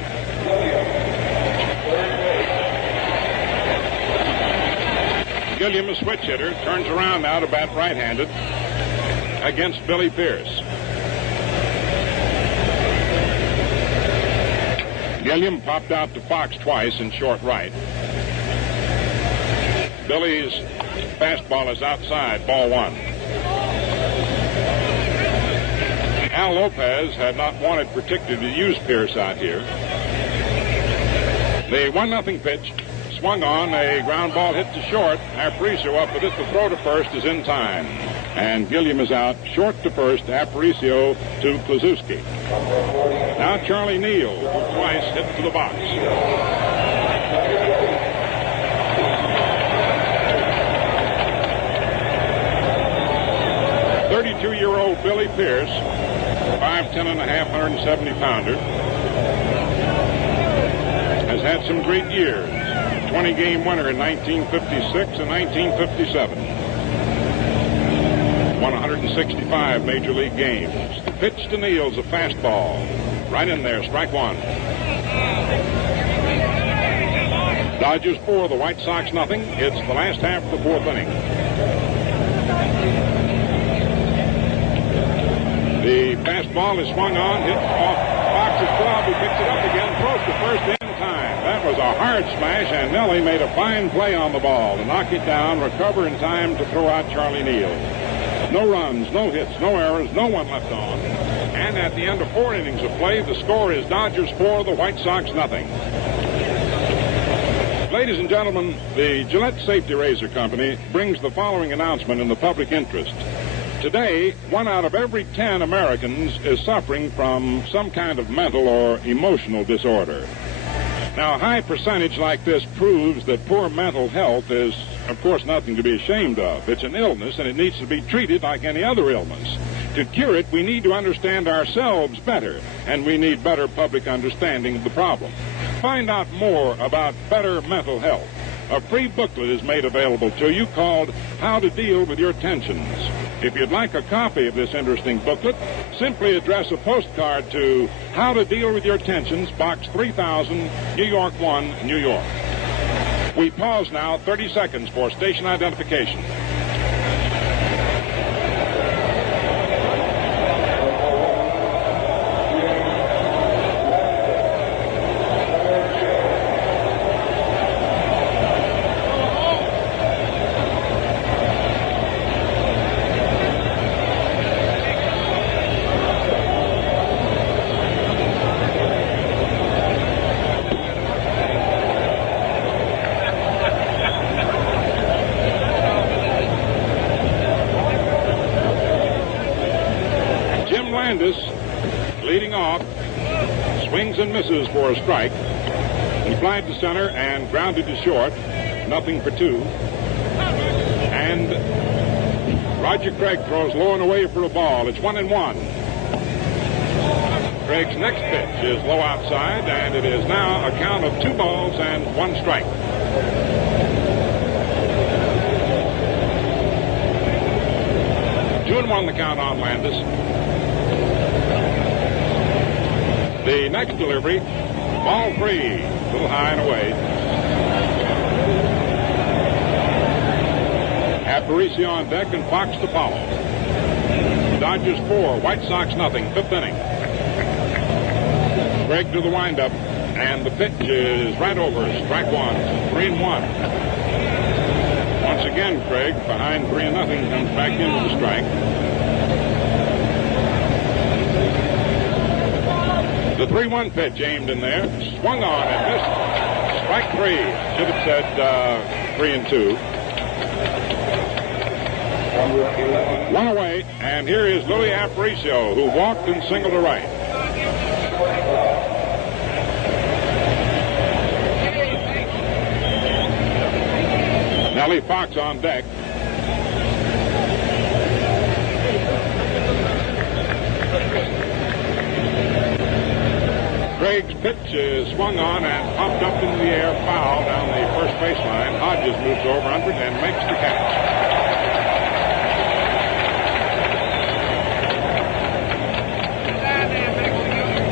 Gilliam, a switch hitter, turns around now to bat right-handed against Billy Pierce. Gilliam popped out to Fox twice in short right. Billy's fastball is outside, ball 1. Al Lopez had not wanted particularly to use Pierce out here. The 1-0 pitch swung on, a ground ball hit to short. Aparicio up with it. The throw to first is in time. And Gilliam is out, short to first, Aparicio to Kluszewski. Now Charlie Neal, who twice hit to the box. .32-year-old Billy Pierce, 5'10 and a half, 170-pounder, has had some great years. 20-game winner in 1956 and 1957. Won 165 Major League games. The pitch to Neal's a fastball. Right in there, strike 1. Dodgers 4, the White Sox nothing. It's the last half of the 4th inning. The fastball is swung on, hit off Fox's glove. He picks it up again, throws to first in time. That was a hard smash, and Nelly made a fine play on the ball to knock it down, recover in time to throw out Charlie Neal. No runs, no hits, no errors, no one left on. And at the end of 4 innings of play, the score is Dodgers 4, the White Sox nothing. Ladies and gentlemen, the Gillette Safety Razor Company brings the following announcement in the public interest. Today, 1 out of every 10 Americans is suffering from some kind of mental or emotional disorder. Now, a high percentage like this proves that poor mental health is, of course, nothing to be ashamed of. It's an illness, and it needs to be treated like any other illness. To cure it, we need to understand ourselves better, and we need better public understanding of the problem. Find out more about better mental health. A free booklet is made available to you called How to Deal with Your Tensions. If you'd like a copy of this interesting booklet, simply address a postcard to How to Deal with Your Tensions, Box 3000, New York 1, New York. We pause now 30 seconds for station identification. Landis, leading off, swings and misses for a strike. He flied to center and grounded to short. Nothing for two. And Roger Craig throws low and away for a ball. It's 1-1. Craig's next pitch is low outside, and it is now a count of 2 balls and 1 strike. Two and 1 the count on Landis. The next delivery, ball 3, a little high and away. Aparicio on deck and Fox to follow. Dodgers 4, White Sox nothing, 5th inning. Craig to the windup, and the pitch is right over, strike 1, 3-1. Once again, Craig, behind 3-0, comes back into the strike. The 3-1 pitch aimed in there, swung on and missed. Strike 3. Should have said 3-2. 1 away, and here is Louis Aparicio, who walked and singled to right. Nellie Fox on deck. Craig's pitch is swung on and popped up into the air, foul down the first baseline. Hodges moves over under it and makes the catch.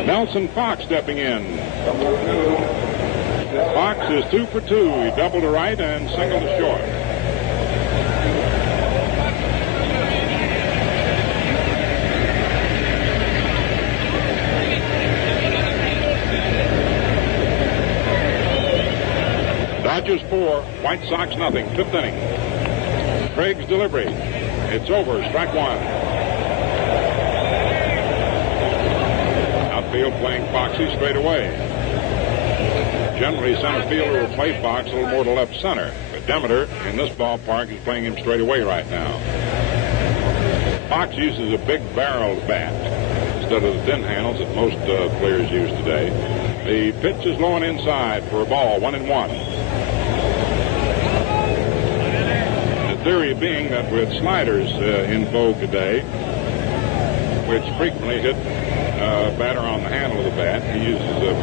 Nelson Fox stepping in. Fox is 2 for 2. He doubled to right and singled to short. Dodgers 4, White Sox nothing, 5th inning. Craig's delivery. It's over, strike 1. Outfield playing Foxy straight away. Generally, center fielder will play Fox a little more to left center. But Demeter, in this ballpark, is playing him straight away right now. Fox uses a big barreled bat instead of the thin handles that most players use today. The pitch is low and inside for a ball, 1-1. The theory being that with sliders in vogue today, which frequently hit a batter on the handle of the bat, he uses a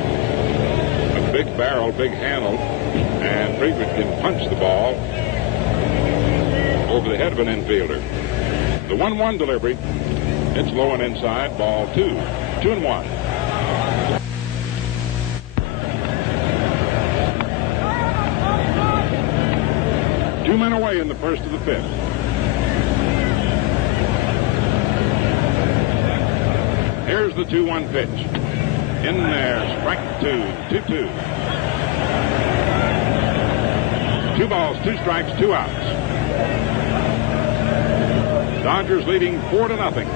big barrel, big handle, and frequently can punch the ball over the head of an infielder. The 1-1 delivery, it's low and inside, ball 2, 2-1. Two men away in the first of the 5th. Here's the 2-1 pitch. In there, strike 2, 2-2. 2 balls, 2 strikes, 2 outs. Dodgers leading 4-0.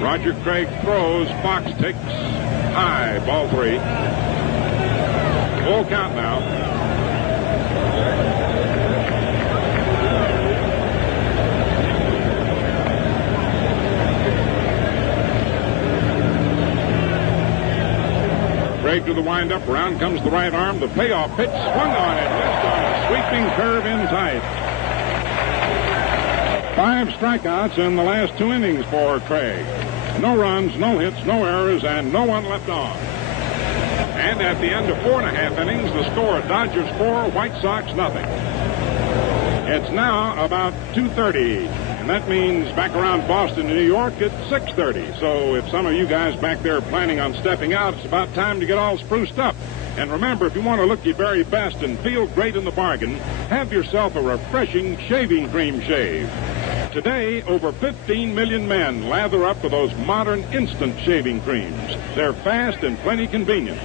Roger Craig throws. Fox takes high, ball 3. Full count now. Craig to the windup. Around comes the right arm. The payoff pitch swung on and missed on a sweeping curve in tight. 5 strikeouts in the last 2 innings for Craig. No runs, no hits, no errors, and no one left on. And at the end of 4.5 innings, the score: Dodgers 4, White Sox nothing. It's now about 2:30 in And that means back around Boston to New York at 6:30. So if some of you guys back there are planning on stepping out, it's about time to get all spruced up. And remember, if you want to look your very best and feel great in the bargain, have yourself a refreshing shaving cream shave. Today, over 15 million men lather up with those modern instant shaving creams. They're fast and plenty convenient.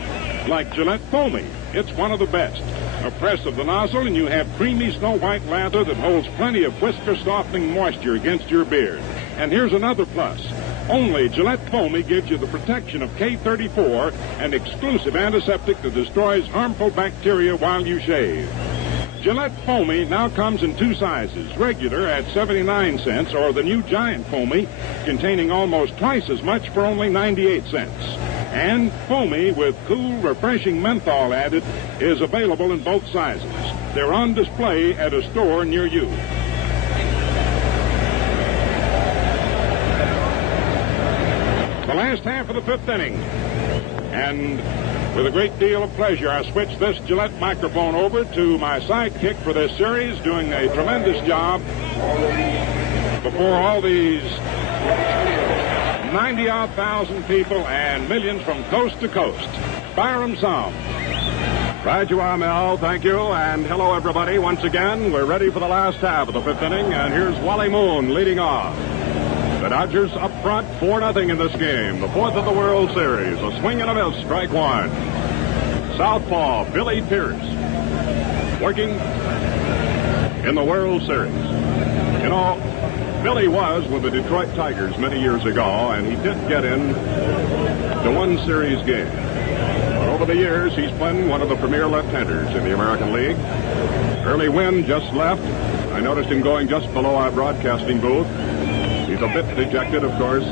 Like Gillette Foamy, it's one of the best. A press of the nozzle and you have creamy snow white lather that holds plenty of whisker softening moisture against your beard. And here's another plus. Only Gillette Foamy gives you the protection of K34, an exclusive antiseptic that destroys harmful bacteria while you shave. Gillette Foamy now comes in two sizes, regular at 79 cents or the new Giant Foamy containing almost twice as much for only 98 cents. And Foamy with cool, refreshing menthol added is available in both sizes. They're on display at a store near you. The last half of the fifth inning. And with a great deal of pleasure, I switch this Gillette microphone over to my sidekick for this series, doing a tremendous job before all these 90-odd thousand people and millions from coast to coast. Byram Som. Right you are, Mel. Thank you. And hello, everybody. Once again, we're ready for the last half of the fifth inning, and here's Wally Moon leading off. The Dodgers up front, 4-0 in this game. The fourth of the World Series. A swing and a miss, strike one. Southpaw, Billy Pierce, working in the World Series. You know, Billy was with the Detroit Tigers many years ago, and he did get in the one series game. But over the years, he's been one of the premier left-handers in the American League. Early Wynn just left. I noticed him going just below our broadcasting booth. He's a bit dejected, of course.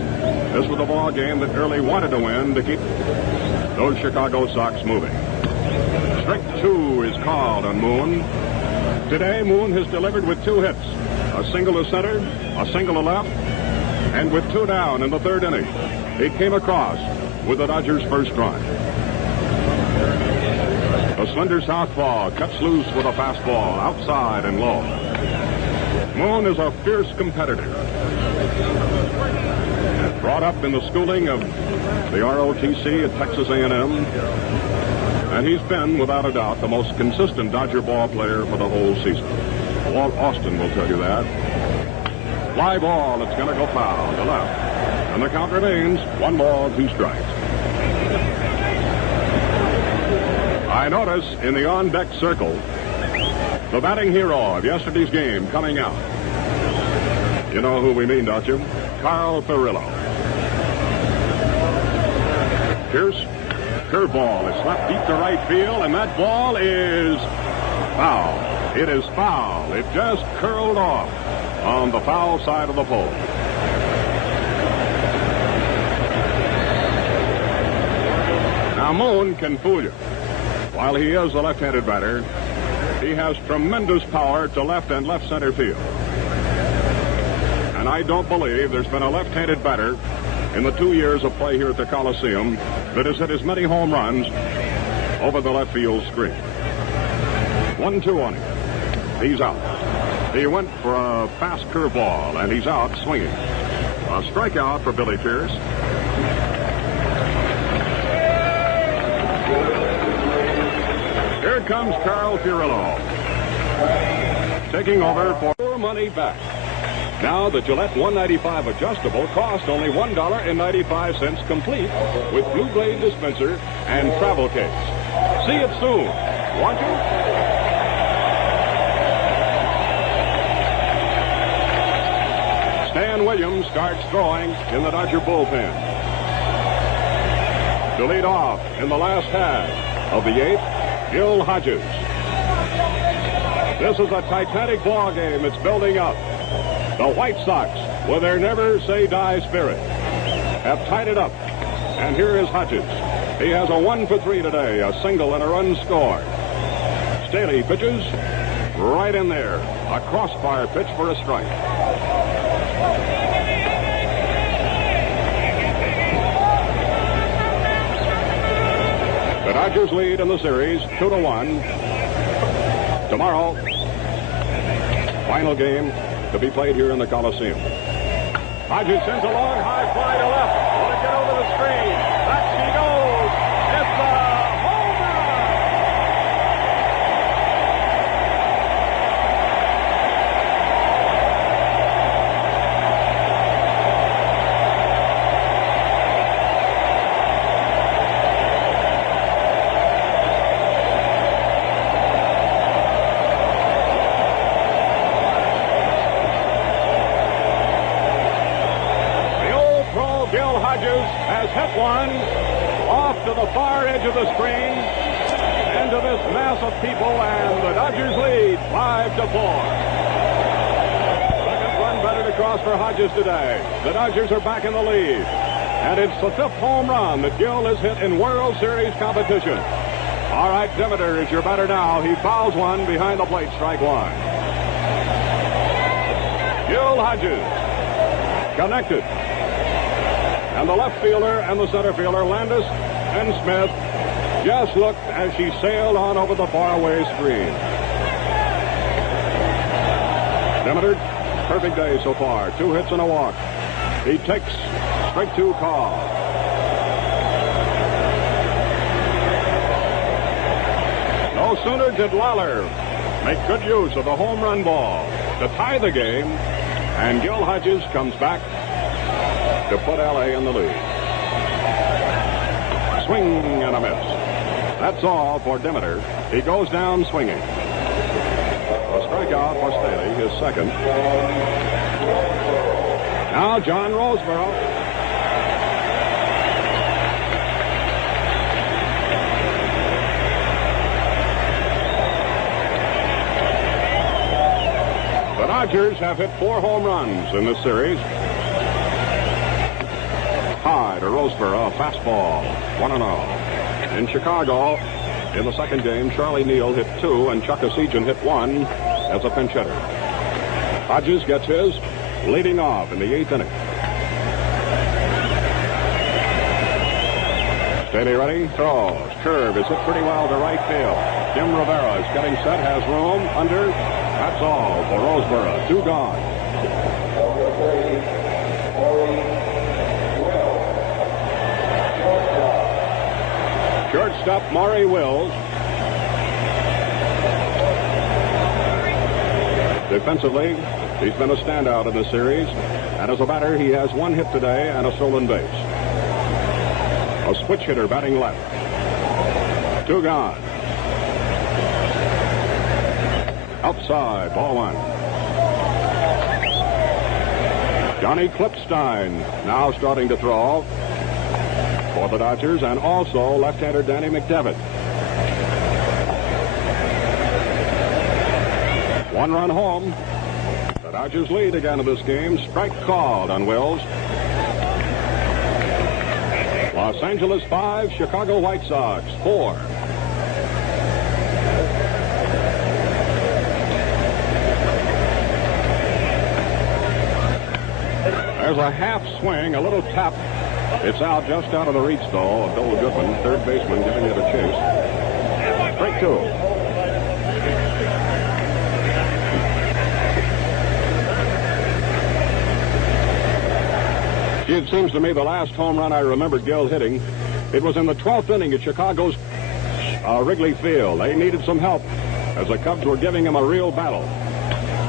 This was a ball game that Early wanted to win to keep those Chicago Sox moving. Strike two is called on Moon. Today, Moon has delivered with two hits. A single to center, a single to left, and with two down in the third inning, he came across with the Dodgers' first run. The slender southpaw cuts loose with a fastball outside and low. Moon is a fierce competitor. Brought up in the schooling of the ROTC at Texas A&M, and he's been, without a doubt, the most consistent Dodger ball player for the whole season. Walt Austin will tell you that. Fly ball, it's going to go foul to left. And the count remains 1 2 strikes. I notice in the on-deck circle, the batting hero of yesterday's game coming out. You know who we mean, don't you? Carl Furillo. Pierce, curveball. It's left deep to right field, and that ball is foul. It is foul. It just curled off on the foul side of the pole. Now, Moon can fool you. While he is a left-handed batter, he has tremendous power to left and left center field. And I don't believe there's been a left-handed batter in the 2 years of play here at the Coliseum that has hit as many home runs over the left field screen. 1-2 on him. He's out. He went for a fast curveball, and he's out swinging. A strikeout for Billy Pierce. Here comes Carl Furillo, taking over for more money back. Now the Gillette 195 adjustable costs only $1.95 complete with Blue Blade dispenser and travel case. See it soon, won't you? Stan Williams starts throwing in the Dodger bullpen. To lead off in the last half of the eighth, Gil Hodges. This is a titanic ball game. It's building up. The White Sox, with their never-say-die spirit, have tied it up. And here is Hodges. He has a 1 for 3 today, a single and a run scored. Staley pitches right in there. A crossfire pitch for a strike. The Dodgers lead in the series 2-1. Tomorrow, final game to be played here in the Coliseum. Hodges sends a long high fly to left. Will it get over the screen? Back she goes. It's a home run. Gil Hodges has hit one off to the far edge of the screen into this mass of people, and the Dodgers lead 5-4. Second run batted across for Hodges today. The Dodgers are back in the lead, and it's the 5th home run that Gil has hit in World Series competition. All right, Demeter is your batter now. He fouls one behind the plate, strike one. Gil Hodges connected. And the left fielder and the center fielder, Landis and Smith, just looked as she sailed on over the faraway screen. Demeter, perfect day so far. 2 hits and a walk. He takes strike 2 call. No sooner did Lollar make good use of the home run ball to tie the game, and Gil Hodges comes back to put L.A. in the lead. Swing and a miss. That's all for Demeter. He goes down swinging. A strikeout for Staley, his second. Now John Roseboro. The Dodgers have hit 4 home runs in this series. High to Roseboro, a fastball, 1-0. In Chicago, in the second game, Charlie Neal hit 2 and Chuck Asijan hit 1 as a pinch hitter. Hodges gets his, leading off in the 8th inning. Staley ready, throws, curve is hit pretty well to right field. Jim Rivera is getting set, has room, under. That's all for Roseboro, 2 gone. Shortstop Maury Wills. Defensively, he's been a standout in the series, and as a batter, he has 1 hit today and a stolen base. A switch hitter batting left. 2 gone. Outside, ball 1. Johnny Klipstein now starting to throw for the Dodgers, and also left-hander Danny McDevitt. 1 run home. The Dodgers lead again in this game. Strike called on Wills. Los Angeles 5, Chicago White Sox 4. There's a half swing, a little tap. It's out just out of the reach, though, of Bill Goodman, third baseman, giving it a chase. Strike 2. It seems to me the last home run I remember Gil hitting, it was in the 12th inning at Chicago's Wrigley Field. They needed some help as the Cubs were giving him a real battle.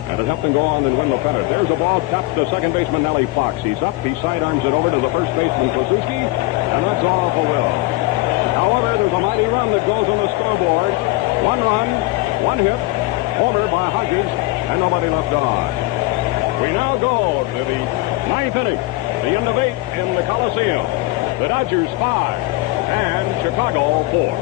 And it helped them go on and win the pennant. There's a ball tapped to second baseman Nellie Fox. He's up. He sidearms it over to the first baseman Kluszewski, and that's all for Will. However, there's a mighty run that goes on the scoreboard. 1 run, 1 hit, homer by Hodges, and nobody left on. We now go to the 9th inning, the end of 8 in the Coliseum. The Dodgers 5 and Chicago 4.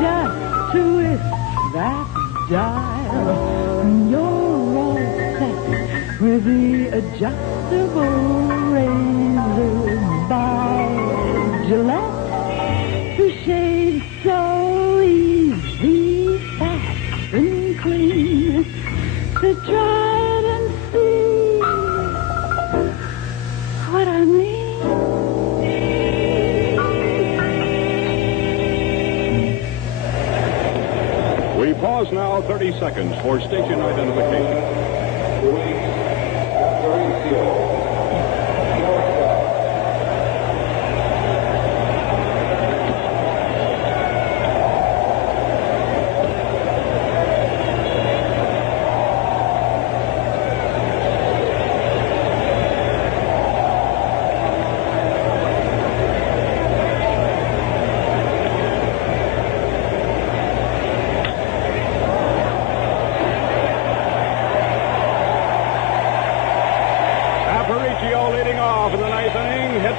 Just twist that dial, you're all set with the adjustable razor by Gillette. To shave so easy, fast and clean. To try it and see Pause now 30 seconds for station identification.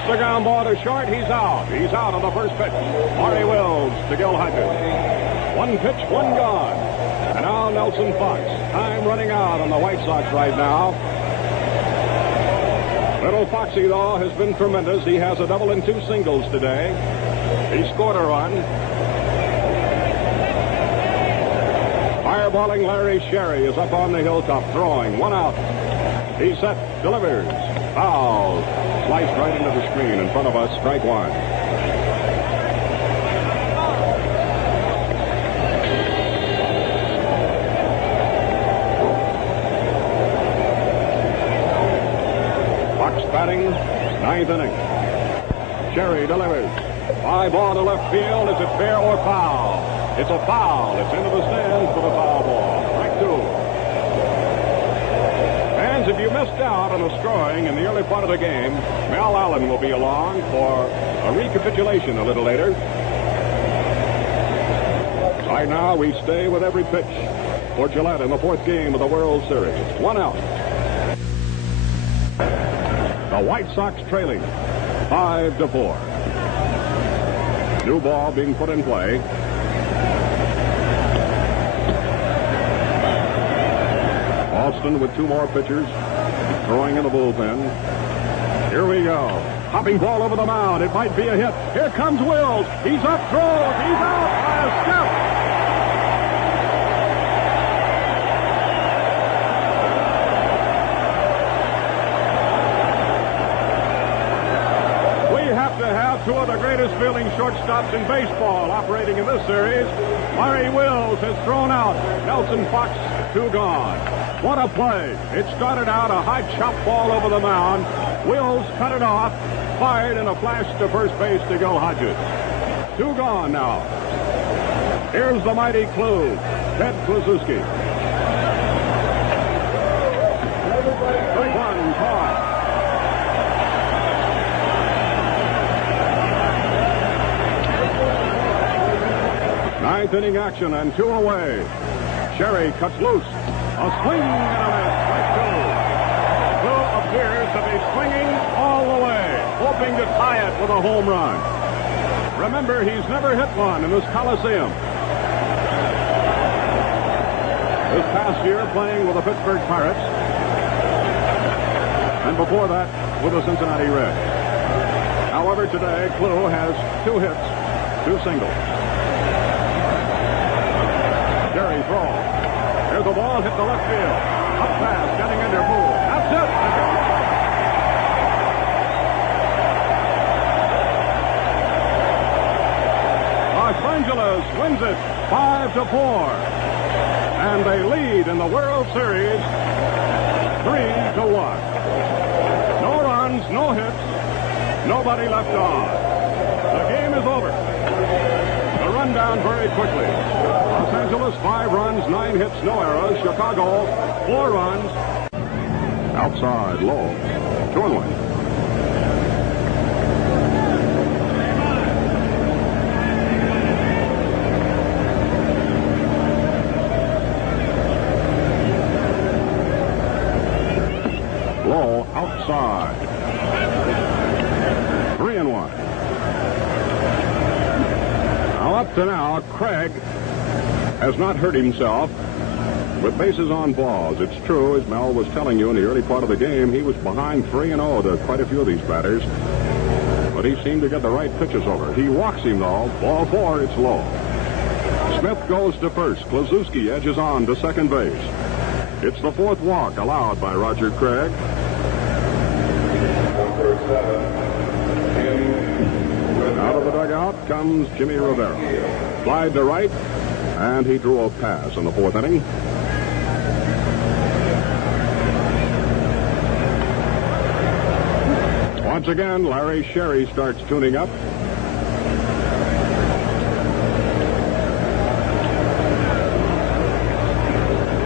The ground ball to short. He's out. He's out on the first pitch. Maury Wills to Gil Hodges. One pitch, one gone. And now Nelson Fox. Time running out on the White Sox right now. Little Foxy, though, has been tremendous. He has a double and 2 singles today. He scored a run. Fireballing Larry Sherry is up on the hilltop throwing. 1 out. He's set. Delivers. Foul. Sliced right into the screen in front of us. Strike 1. Fox batting. 9th inning. Sherry delivers. Fly ball to left field. Is it fair or foul? It's a foul. It's into the stands for the foul ball. Strike 2. If you missed out on the scoring in the early part of the game, Mel Allen will be along for a recapitulation a little later. Right now, we stay with every pitch for Gillette in the 4th game of the World Series. 1 out. The White Sox trailing 5-4. New ball being put in play. Alston with 2 more pitchers throwing in the bullpen. Here we go. Hopping ball over the mound. It might be a hit. Here comes Wills. He's up, throws. He's out by a step. We have to have 2 of the greatest fielding shortstops in baseball operating in this series. Maury Wills has thrown out. Nelson Fox, 2 gone. What a play. It started out a high chop ball over the mound. Wills cut it off, fired in a flash to first base to Gil Hodges. 2 gone now. Here's the mighty Clue, Ted Kluszewski. 1 caught. Ninth inning action and 2 away. Sherry cuts loose. A swing and a miss. Strike 2. Clue appears to be swinging all the way, hoping to tie it with a home run. Remember, he's never hit one in this Coliseum. This past year, playing with the Pittsburgh Pirates. And before that, with the Cincinnati Reds. However, today, Clue has 2 hits, 2 singles. Gerry throws. Here's the ball, hit the left field. Up fast, getting under move. That's it. Los Angeles wins it 5-4. And they lead in the World Series 3-1. No runs, no hits, nobody left on. The game is over. The rundown very quickly. Los Angeles, 5 runs, 9 hits, no errors. Chicago, 4 runs. Outside, low. 2-1. Low, outside. 3-1. Now, up to now, Craig has not hurt himself with bases on balls. It's true, as Mel was telling you in the early part of the game, he was behind 3-0 to quite a few of these batters. But he seemed to get the right pitches over. He walks him, though. Ball 4, it's low. Smith goes to first. Kluszewski edges on to second base. It's the 4th walk allowed by Roger Craig. Out of the dugout comes Jimmy Rivera. Slide to right. And he drew a pass in the fourth inning. Once again, Larry Sherry starts tuning up.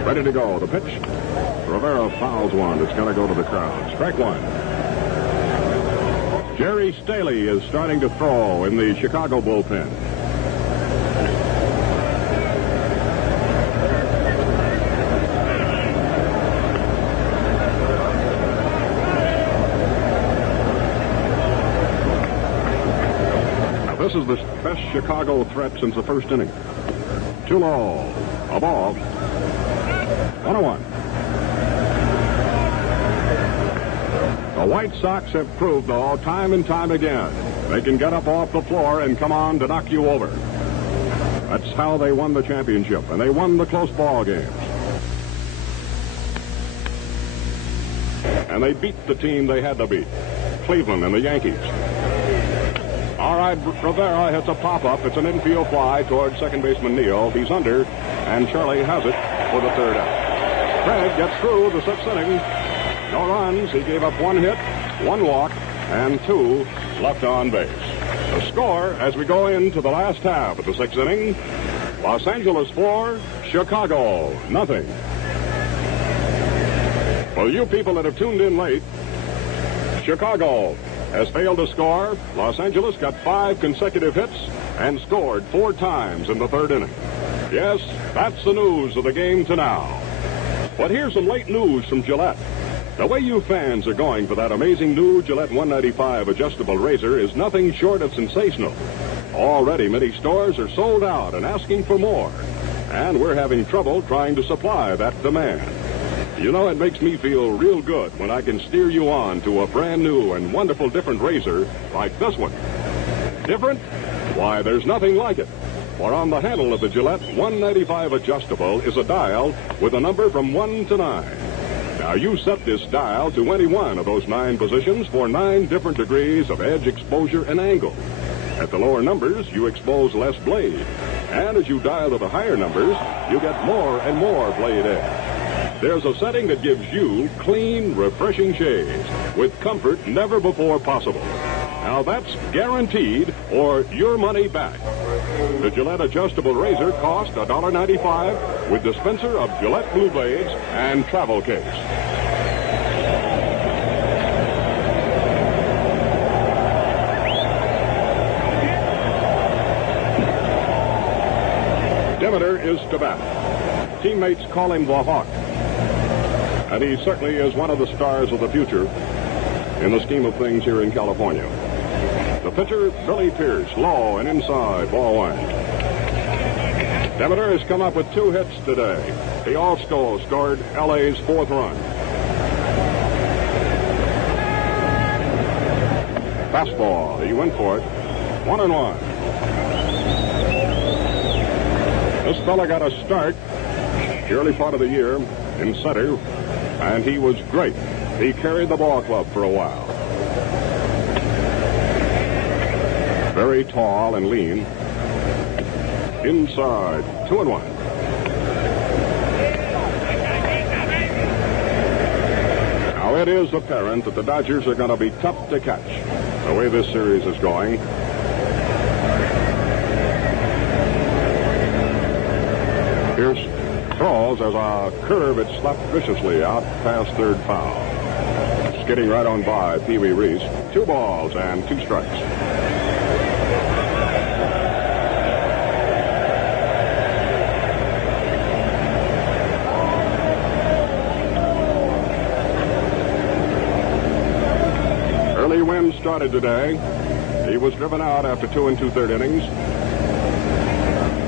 Ready to go. The pitch. Rivera fouls one. It's going to go to the crowd. Strike one. Gerry Staley is starting to throw in the Chicago bullpen. Now, this is the best Chicago threat since the first inning. Too low. A ball. 1-1. The White Sox have proved, though, time and time again, they can get up off the floor and come on to knock you over. That's how they won the championship, and they won the close ball games. And they beat the team they had to beat, Cleveland and the Yankees. All right, Rivera hits a pop-up. It's an infield fly towards second baseman Neal. He's under, and Charlie has it for the third out. Craig gets through the sixth inning. No runs. He gave up one hit, one walk, and two left on base. The score as we go into the last half of the sixth inning, Los Angeles 4, Chicago nothing. For you people that have tuned in late, Chicago has failed to score. Los Angeles got 5 consecutive hits and scored 4 times in the third inning. Yes, that's the news of the game to now. But here's some late news from Gillette. The way you fans are going for that amazing new Gillette 195 adjustable razor is nothing short of sensational. Already many stores are sold out and asking for more. And we're having trouble trying to supply that demand. You know, it makes me feel real good when I can steer you on to a brand new and wonderful different razor like this one. Different? Why, there's nothing like it. For on the handle of the Gillette 195 adjustable is a dial with a number from 1 to 9. Now, you set this dial to any one of those 9 positions for 9 different degrees of edge exposure and angle. At the lower numbers, you expose less blade. And as you dial to the higher numbers, you get more and more blade edge. There's a setting that gives you clean, refreshing shaves with comfort never before possible. Now, that's guaranteed or your money back. The Gillette adjustable razor costs $1.95 with dispenser of Gillette Blue Blades and travel case. Demeter is to bat. Teammates call him the Hawk. And he certainly is one of the stars of the future in the scheme of things here in California. The pitcher, Billy Pierce, low and inside, ball 1. Demeter has come up with 2 hits today. He also scored LA's 4th run. Fastball, he went for it. 1-1. This fella got a start the early part of the year in center, and he was great. He carried the ball club for a while. Very tall and lean. Inside, 2-1. Now, it is apparent that the Dodgers are going to be tough to catch the way this series is going. Pierce throws as a curve. It's slapped viciously out past third foul. Skidding right on by Pee Wee Reese. 2 balls and 2 strikes. Early Wynn started today. He was driven out after 2 2/3 innings.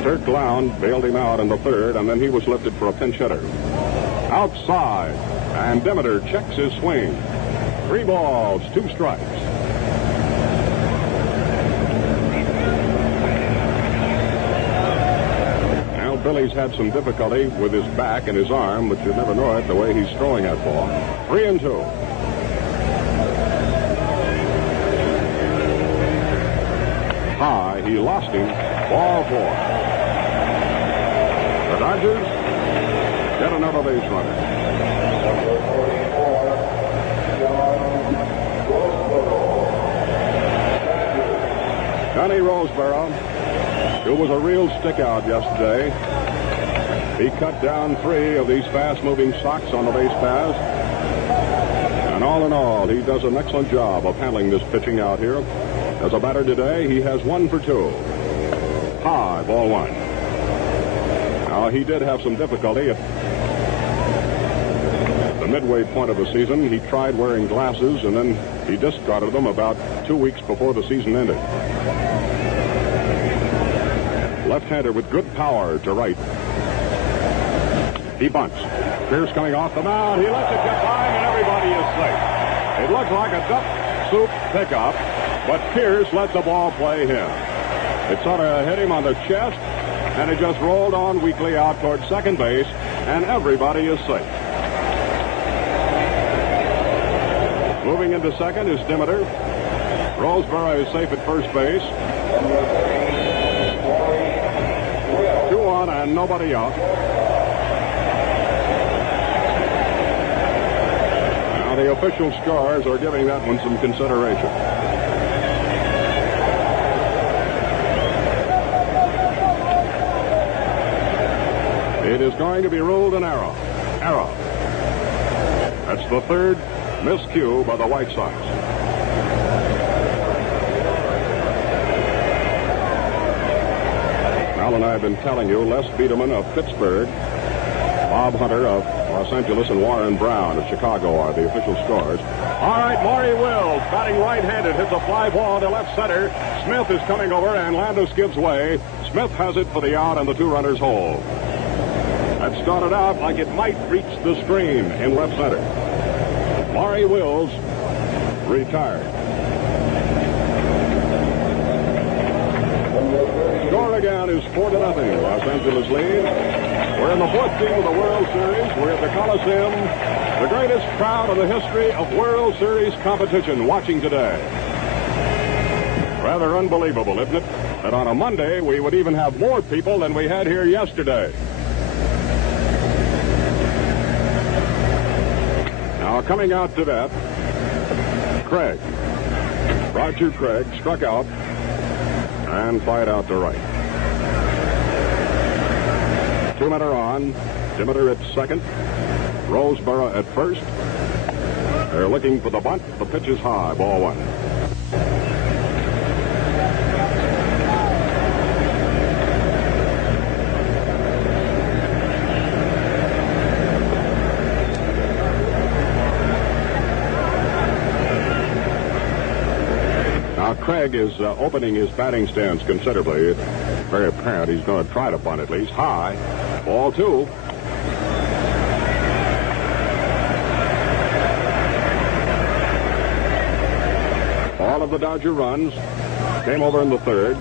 Turk Lown bailed him out in the third, and then he was lifted for a pinch hitter. Outside, and Demeter checks his swing. 3 balls, 2 strikes. Now, Billy's had some difficulty with his back and his arm, but you never know it the way he's throwing that ball. 3-2. High, he lost him. Ball 4. Dodgers get another base runner. Johnny Roseboro, who was a real stick-out yesterday. He cut down 3 of these fast-moving socks on the base paths. And all in all, he does an excellent job of handling this pitching out here. As a batter today, he has 1 for 2. High, ball 1. Now, he did have some difficulty at the midway point of the season. He tried wearing glasses, and then he discarded them about 2 weeks before the season ended. Left-hander with good power to right. He bunts. Pierce coming off the mound. He lets it get by, and everybody is safe. It looks like a duck soup pickup, but Pierce lets the ball play him. It sort of hit him on the chest, and it just rolled on weakly out toward second base, and everybody is safe. Moving into second is Demeter. Roseboro is safe at first base. 2 on and nobody out. Now the official scores are giving that one some consideration. It is going to be ruled an error. Error. That's the 3rd miscue by the White Sox. Al and I have been telling you, Les Biederman of Pittsburgh, Bob Hunter of Los Angeles, and Warren Brown of Chicago are the official scores. All right, Maury Wills, batting right-handed, hits a fly ball to left center. Smith is coming over, and Landis gives way. Smith has it for the out, and the 2 runners hold. That started out like it might reach the screen in left center. Maury Wills retired. Score again is 4-0. Los Angeles lead. We're in the 4th game of the World Series. We're at the Coliseum. The greatest crowd in the history of World Series competition watching today. Rather unbelievable, isn't it? That on a Monday we would even have more people than we had here yesterday. Now coming out to bat, Craig. Roger Craig struck out and fired out to right. 2 men are on. Demeter at second. Roseboro at first. They're looking for the bunt. The pitch is high. Ball 1. Craig is opening his batting stance considerably. It's very apparent he's going to try to bunt at least. High. Ball 2. All of the Dodger runs came over in the 3rd.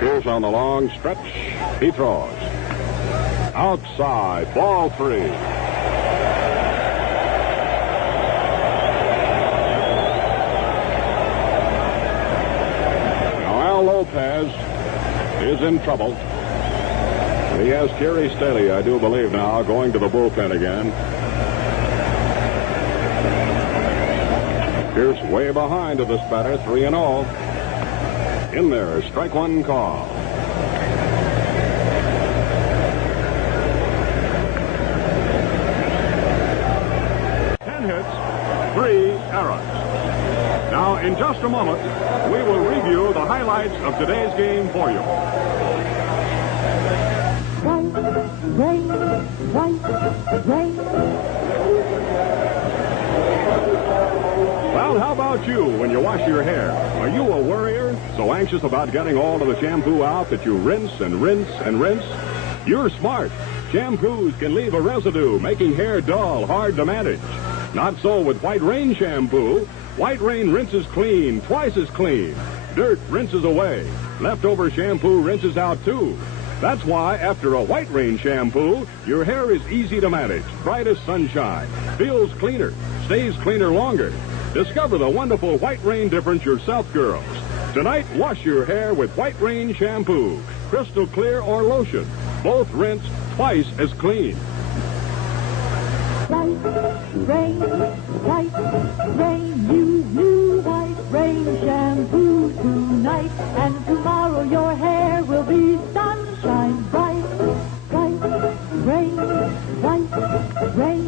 Pierce on the long stretch. He throws. Outside. Ball 3. Lopez is in trouble. He has Gerry Staley, I do believe now, going to the bullpen again. Pierce way behind to this batter, 3-0. In there, strike 1 call. Now, in just a moment, we will review the highlights of today's game for you. Well, how about you when you wash your hair? Are you a worrier, so anxious about getting all of the shampoo out that you rinse and rinse and rinse? You're smart. Shampoos can leave a residue, making hair dull, hard to manage. Not so with White Rain shampoo. White Rain rinses clean, twice as clean. Dirt rinses away. Leftover shampoo rinses out, too. That's why, after a White Rain shampoo, your hair is easy to manage, bright as sunshine, feels cleaner, stays cleaner longer. Discover the wonderful White Rain difference yourself, girls. Tonight, wash your hair with White Rain shampoo, crystal clear or lotion. Both rinse twice as clean. White Rain, use new White Rain shampoo tonight, and tomorrow your hair will be sunshine bright. White Rain.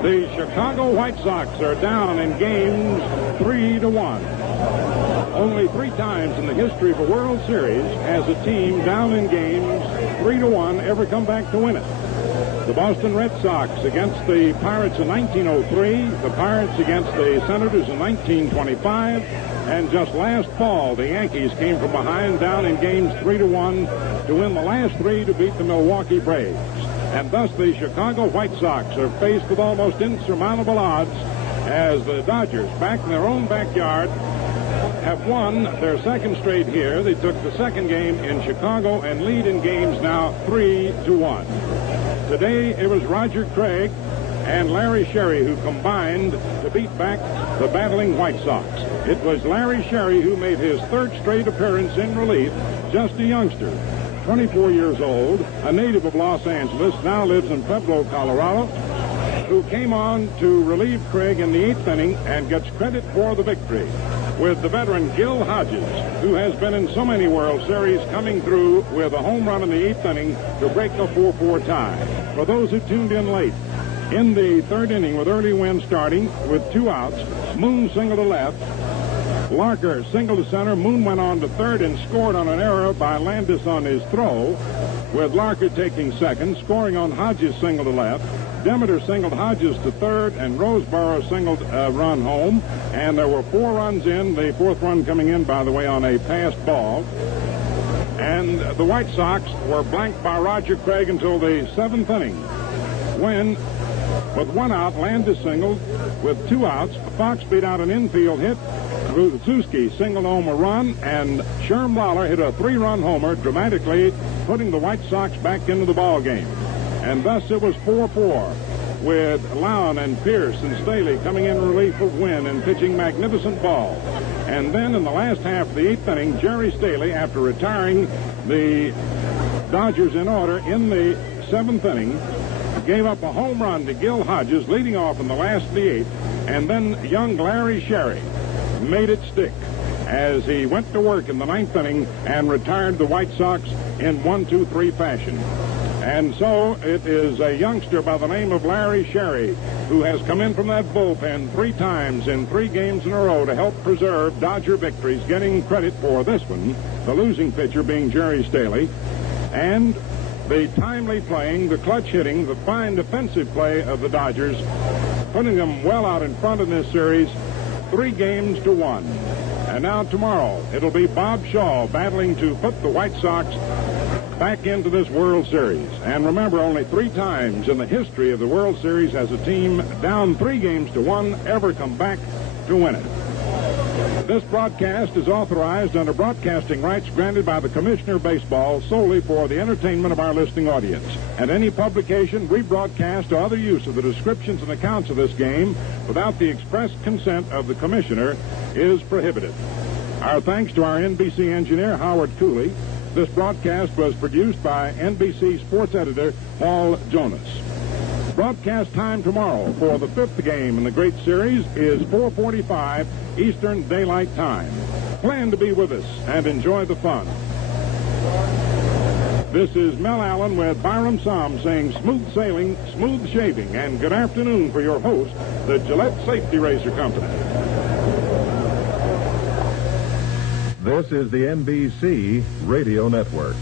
The Chicago White Sox are down in games 3-1. Only 3 times in the history of a World Series has a team down in games 3-1 ever come back to win it. The Boston Red Sox against the Pirates in 1903, the Pirates against the Senators in 1925, and just last fall, the Yankees came from behind down in games 3-1 to win the last 3 to beat the Milwaukee Braves. And thus the Chicago White Sox are faced with almost insurmountable odds as the Dodgers, back in their own backyard, have won their second straight here. They took the second game in Chicago and lead in games now 3-1. Today it was Roger Craig and Larry Sherry who combined to beat back the battling White Sox. It was Larry Sherry who made his third straight appearance in relief, just a youngster. 24 years old, a native of Los Angeles, now lives in Pueblo, Colorado, who came on to relieve Craig in the 8th inning and gets credit for the victory, with the veteran Gil Hodges, who has been in so many World Series, coming through with a home run in the 8th inning to break the 4-4 tie. For those who tuned in late, in the 3rd inning with early Wynn starting with 2 outs, Moon singled to left, Larker singled to center. Moon went on to third and scored on an error by Landis on his throw, with Larker taking second, scoring on Hodges' single to left. Demeter singled Hodges to third, and Roseboro singled a run home. And there were 4 runs in, the 4th run coming in, by the way, on a passed ball. And the White Sox were blanked by Roger Craig until the 7th inning, when, with 1 out, Landis singled. With 2 outs, Fox beat out an infield hit. Kluszewski singled home a run, and Sherm Lollar hit a 3-run homer, dramatically putting the White Sox back into the ball game. And thus it was 4-4, with Lown and Pierce and Staley coming in relief of Wynn and pitching magnificent ball. And then in the last half of the 8th inning, Gerry Staley, after retiring the Dodgers in order in the 7th inning, gave up a home run to Gil Hodges, leading off in the last of the 8th, and then young Larry Sherry made it stick as he went to work in the 9th inning and retired the White Sox in 1-2-3 fashion. And so it is a youngster by the name of Larry Sherry who has come in from that bullpen 3 times in 3 games in a row to help preserve Dodger victories, getting credit for this one, the losing pitcher being Gerry Staley, and the timely playing, the clutch hitting, the fine defensive play of the Dodgers, putting them well out in front in this series, 3-1. And now tomorrow, it'll be Bob Shaw battling to put the White Sox back into this World Series. And remember, only 3 times in the history of the World Series has a team down 3-1 ever come back to win it. This broadcast is authorized under broadcasting rights granted by the Commissioner of Baseball solely for the entertainment of our listening audience. And any publication, rebroadcast, or other use of the descriptions and accounts of this game without the express consent of the Commissioner is prohibited. Our thanks to our NBC engineer, Howard Cooley. This broadcast was produced by NBC sports editor Paul Jonas. Broadcast time tomorrow for the 5th game in the Great Series is 4:45 Eastern Daylight Time. Plan to be with us and enjoy the fun. This is Mel Allen with Byram Som saying smooth sailing, smooth shaving, and good afternoon for your host, the Gillette Safety Razor Company. This is the NBC Radio Network.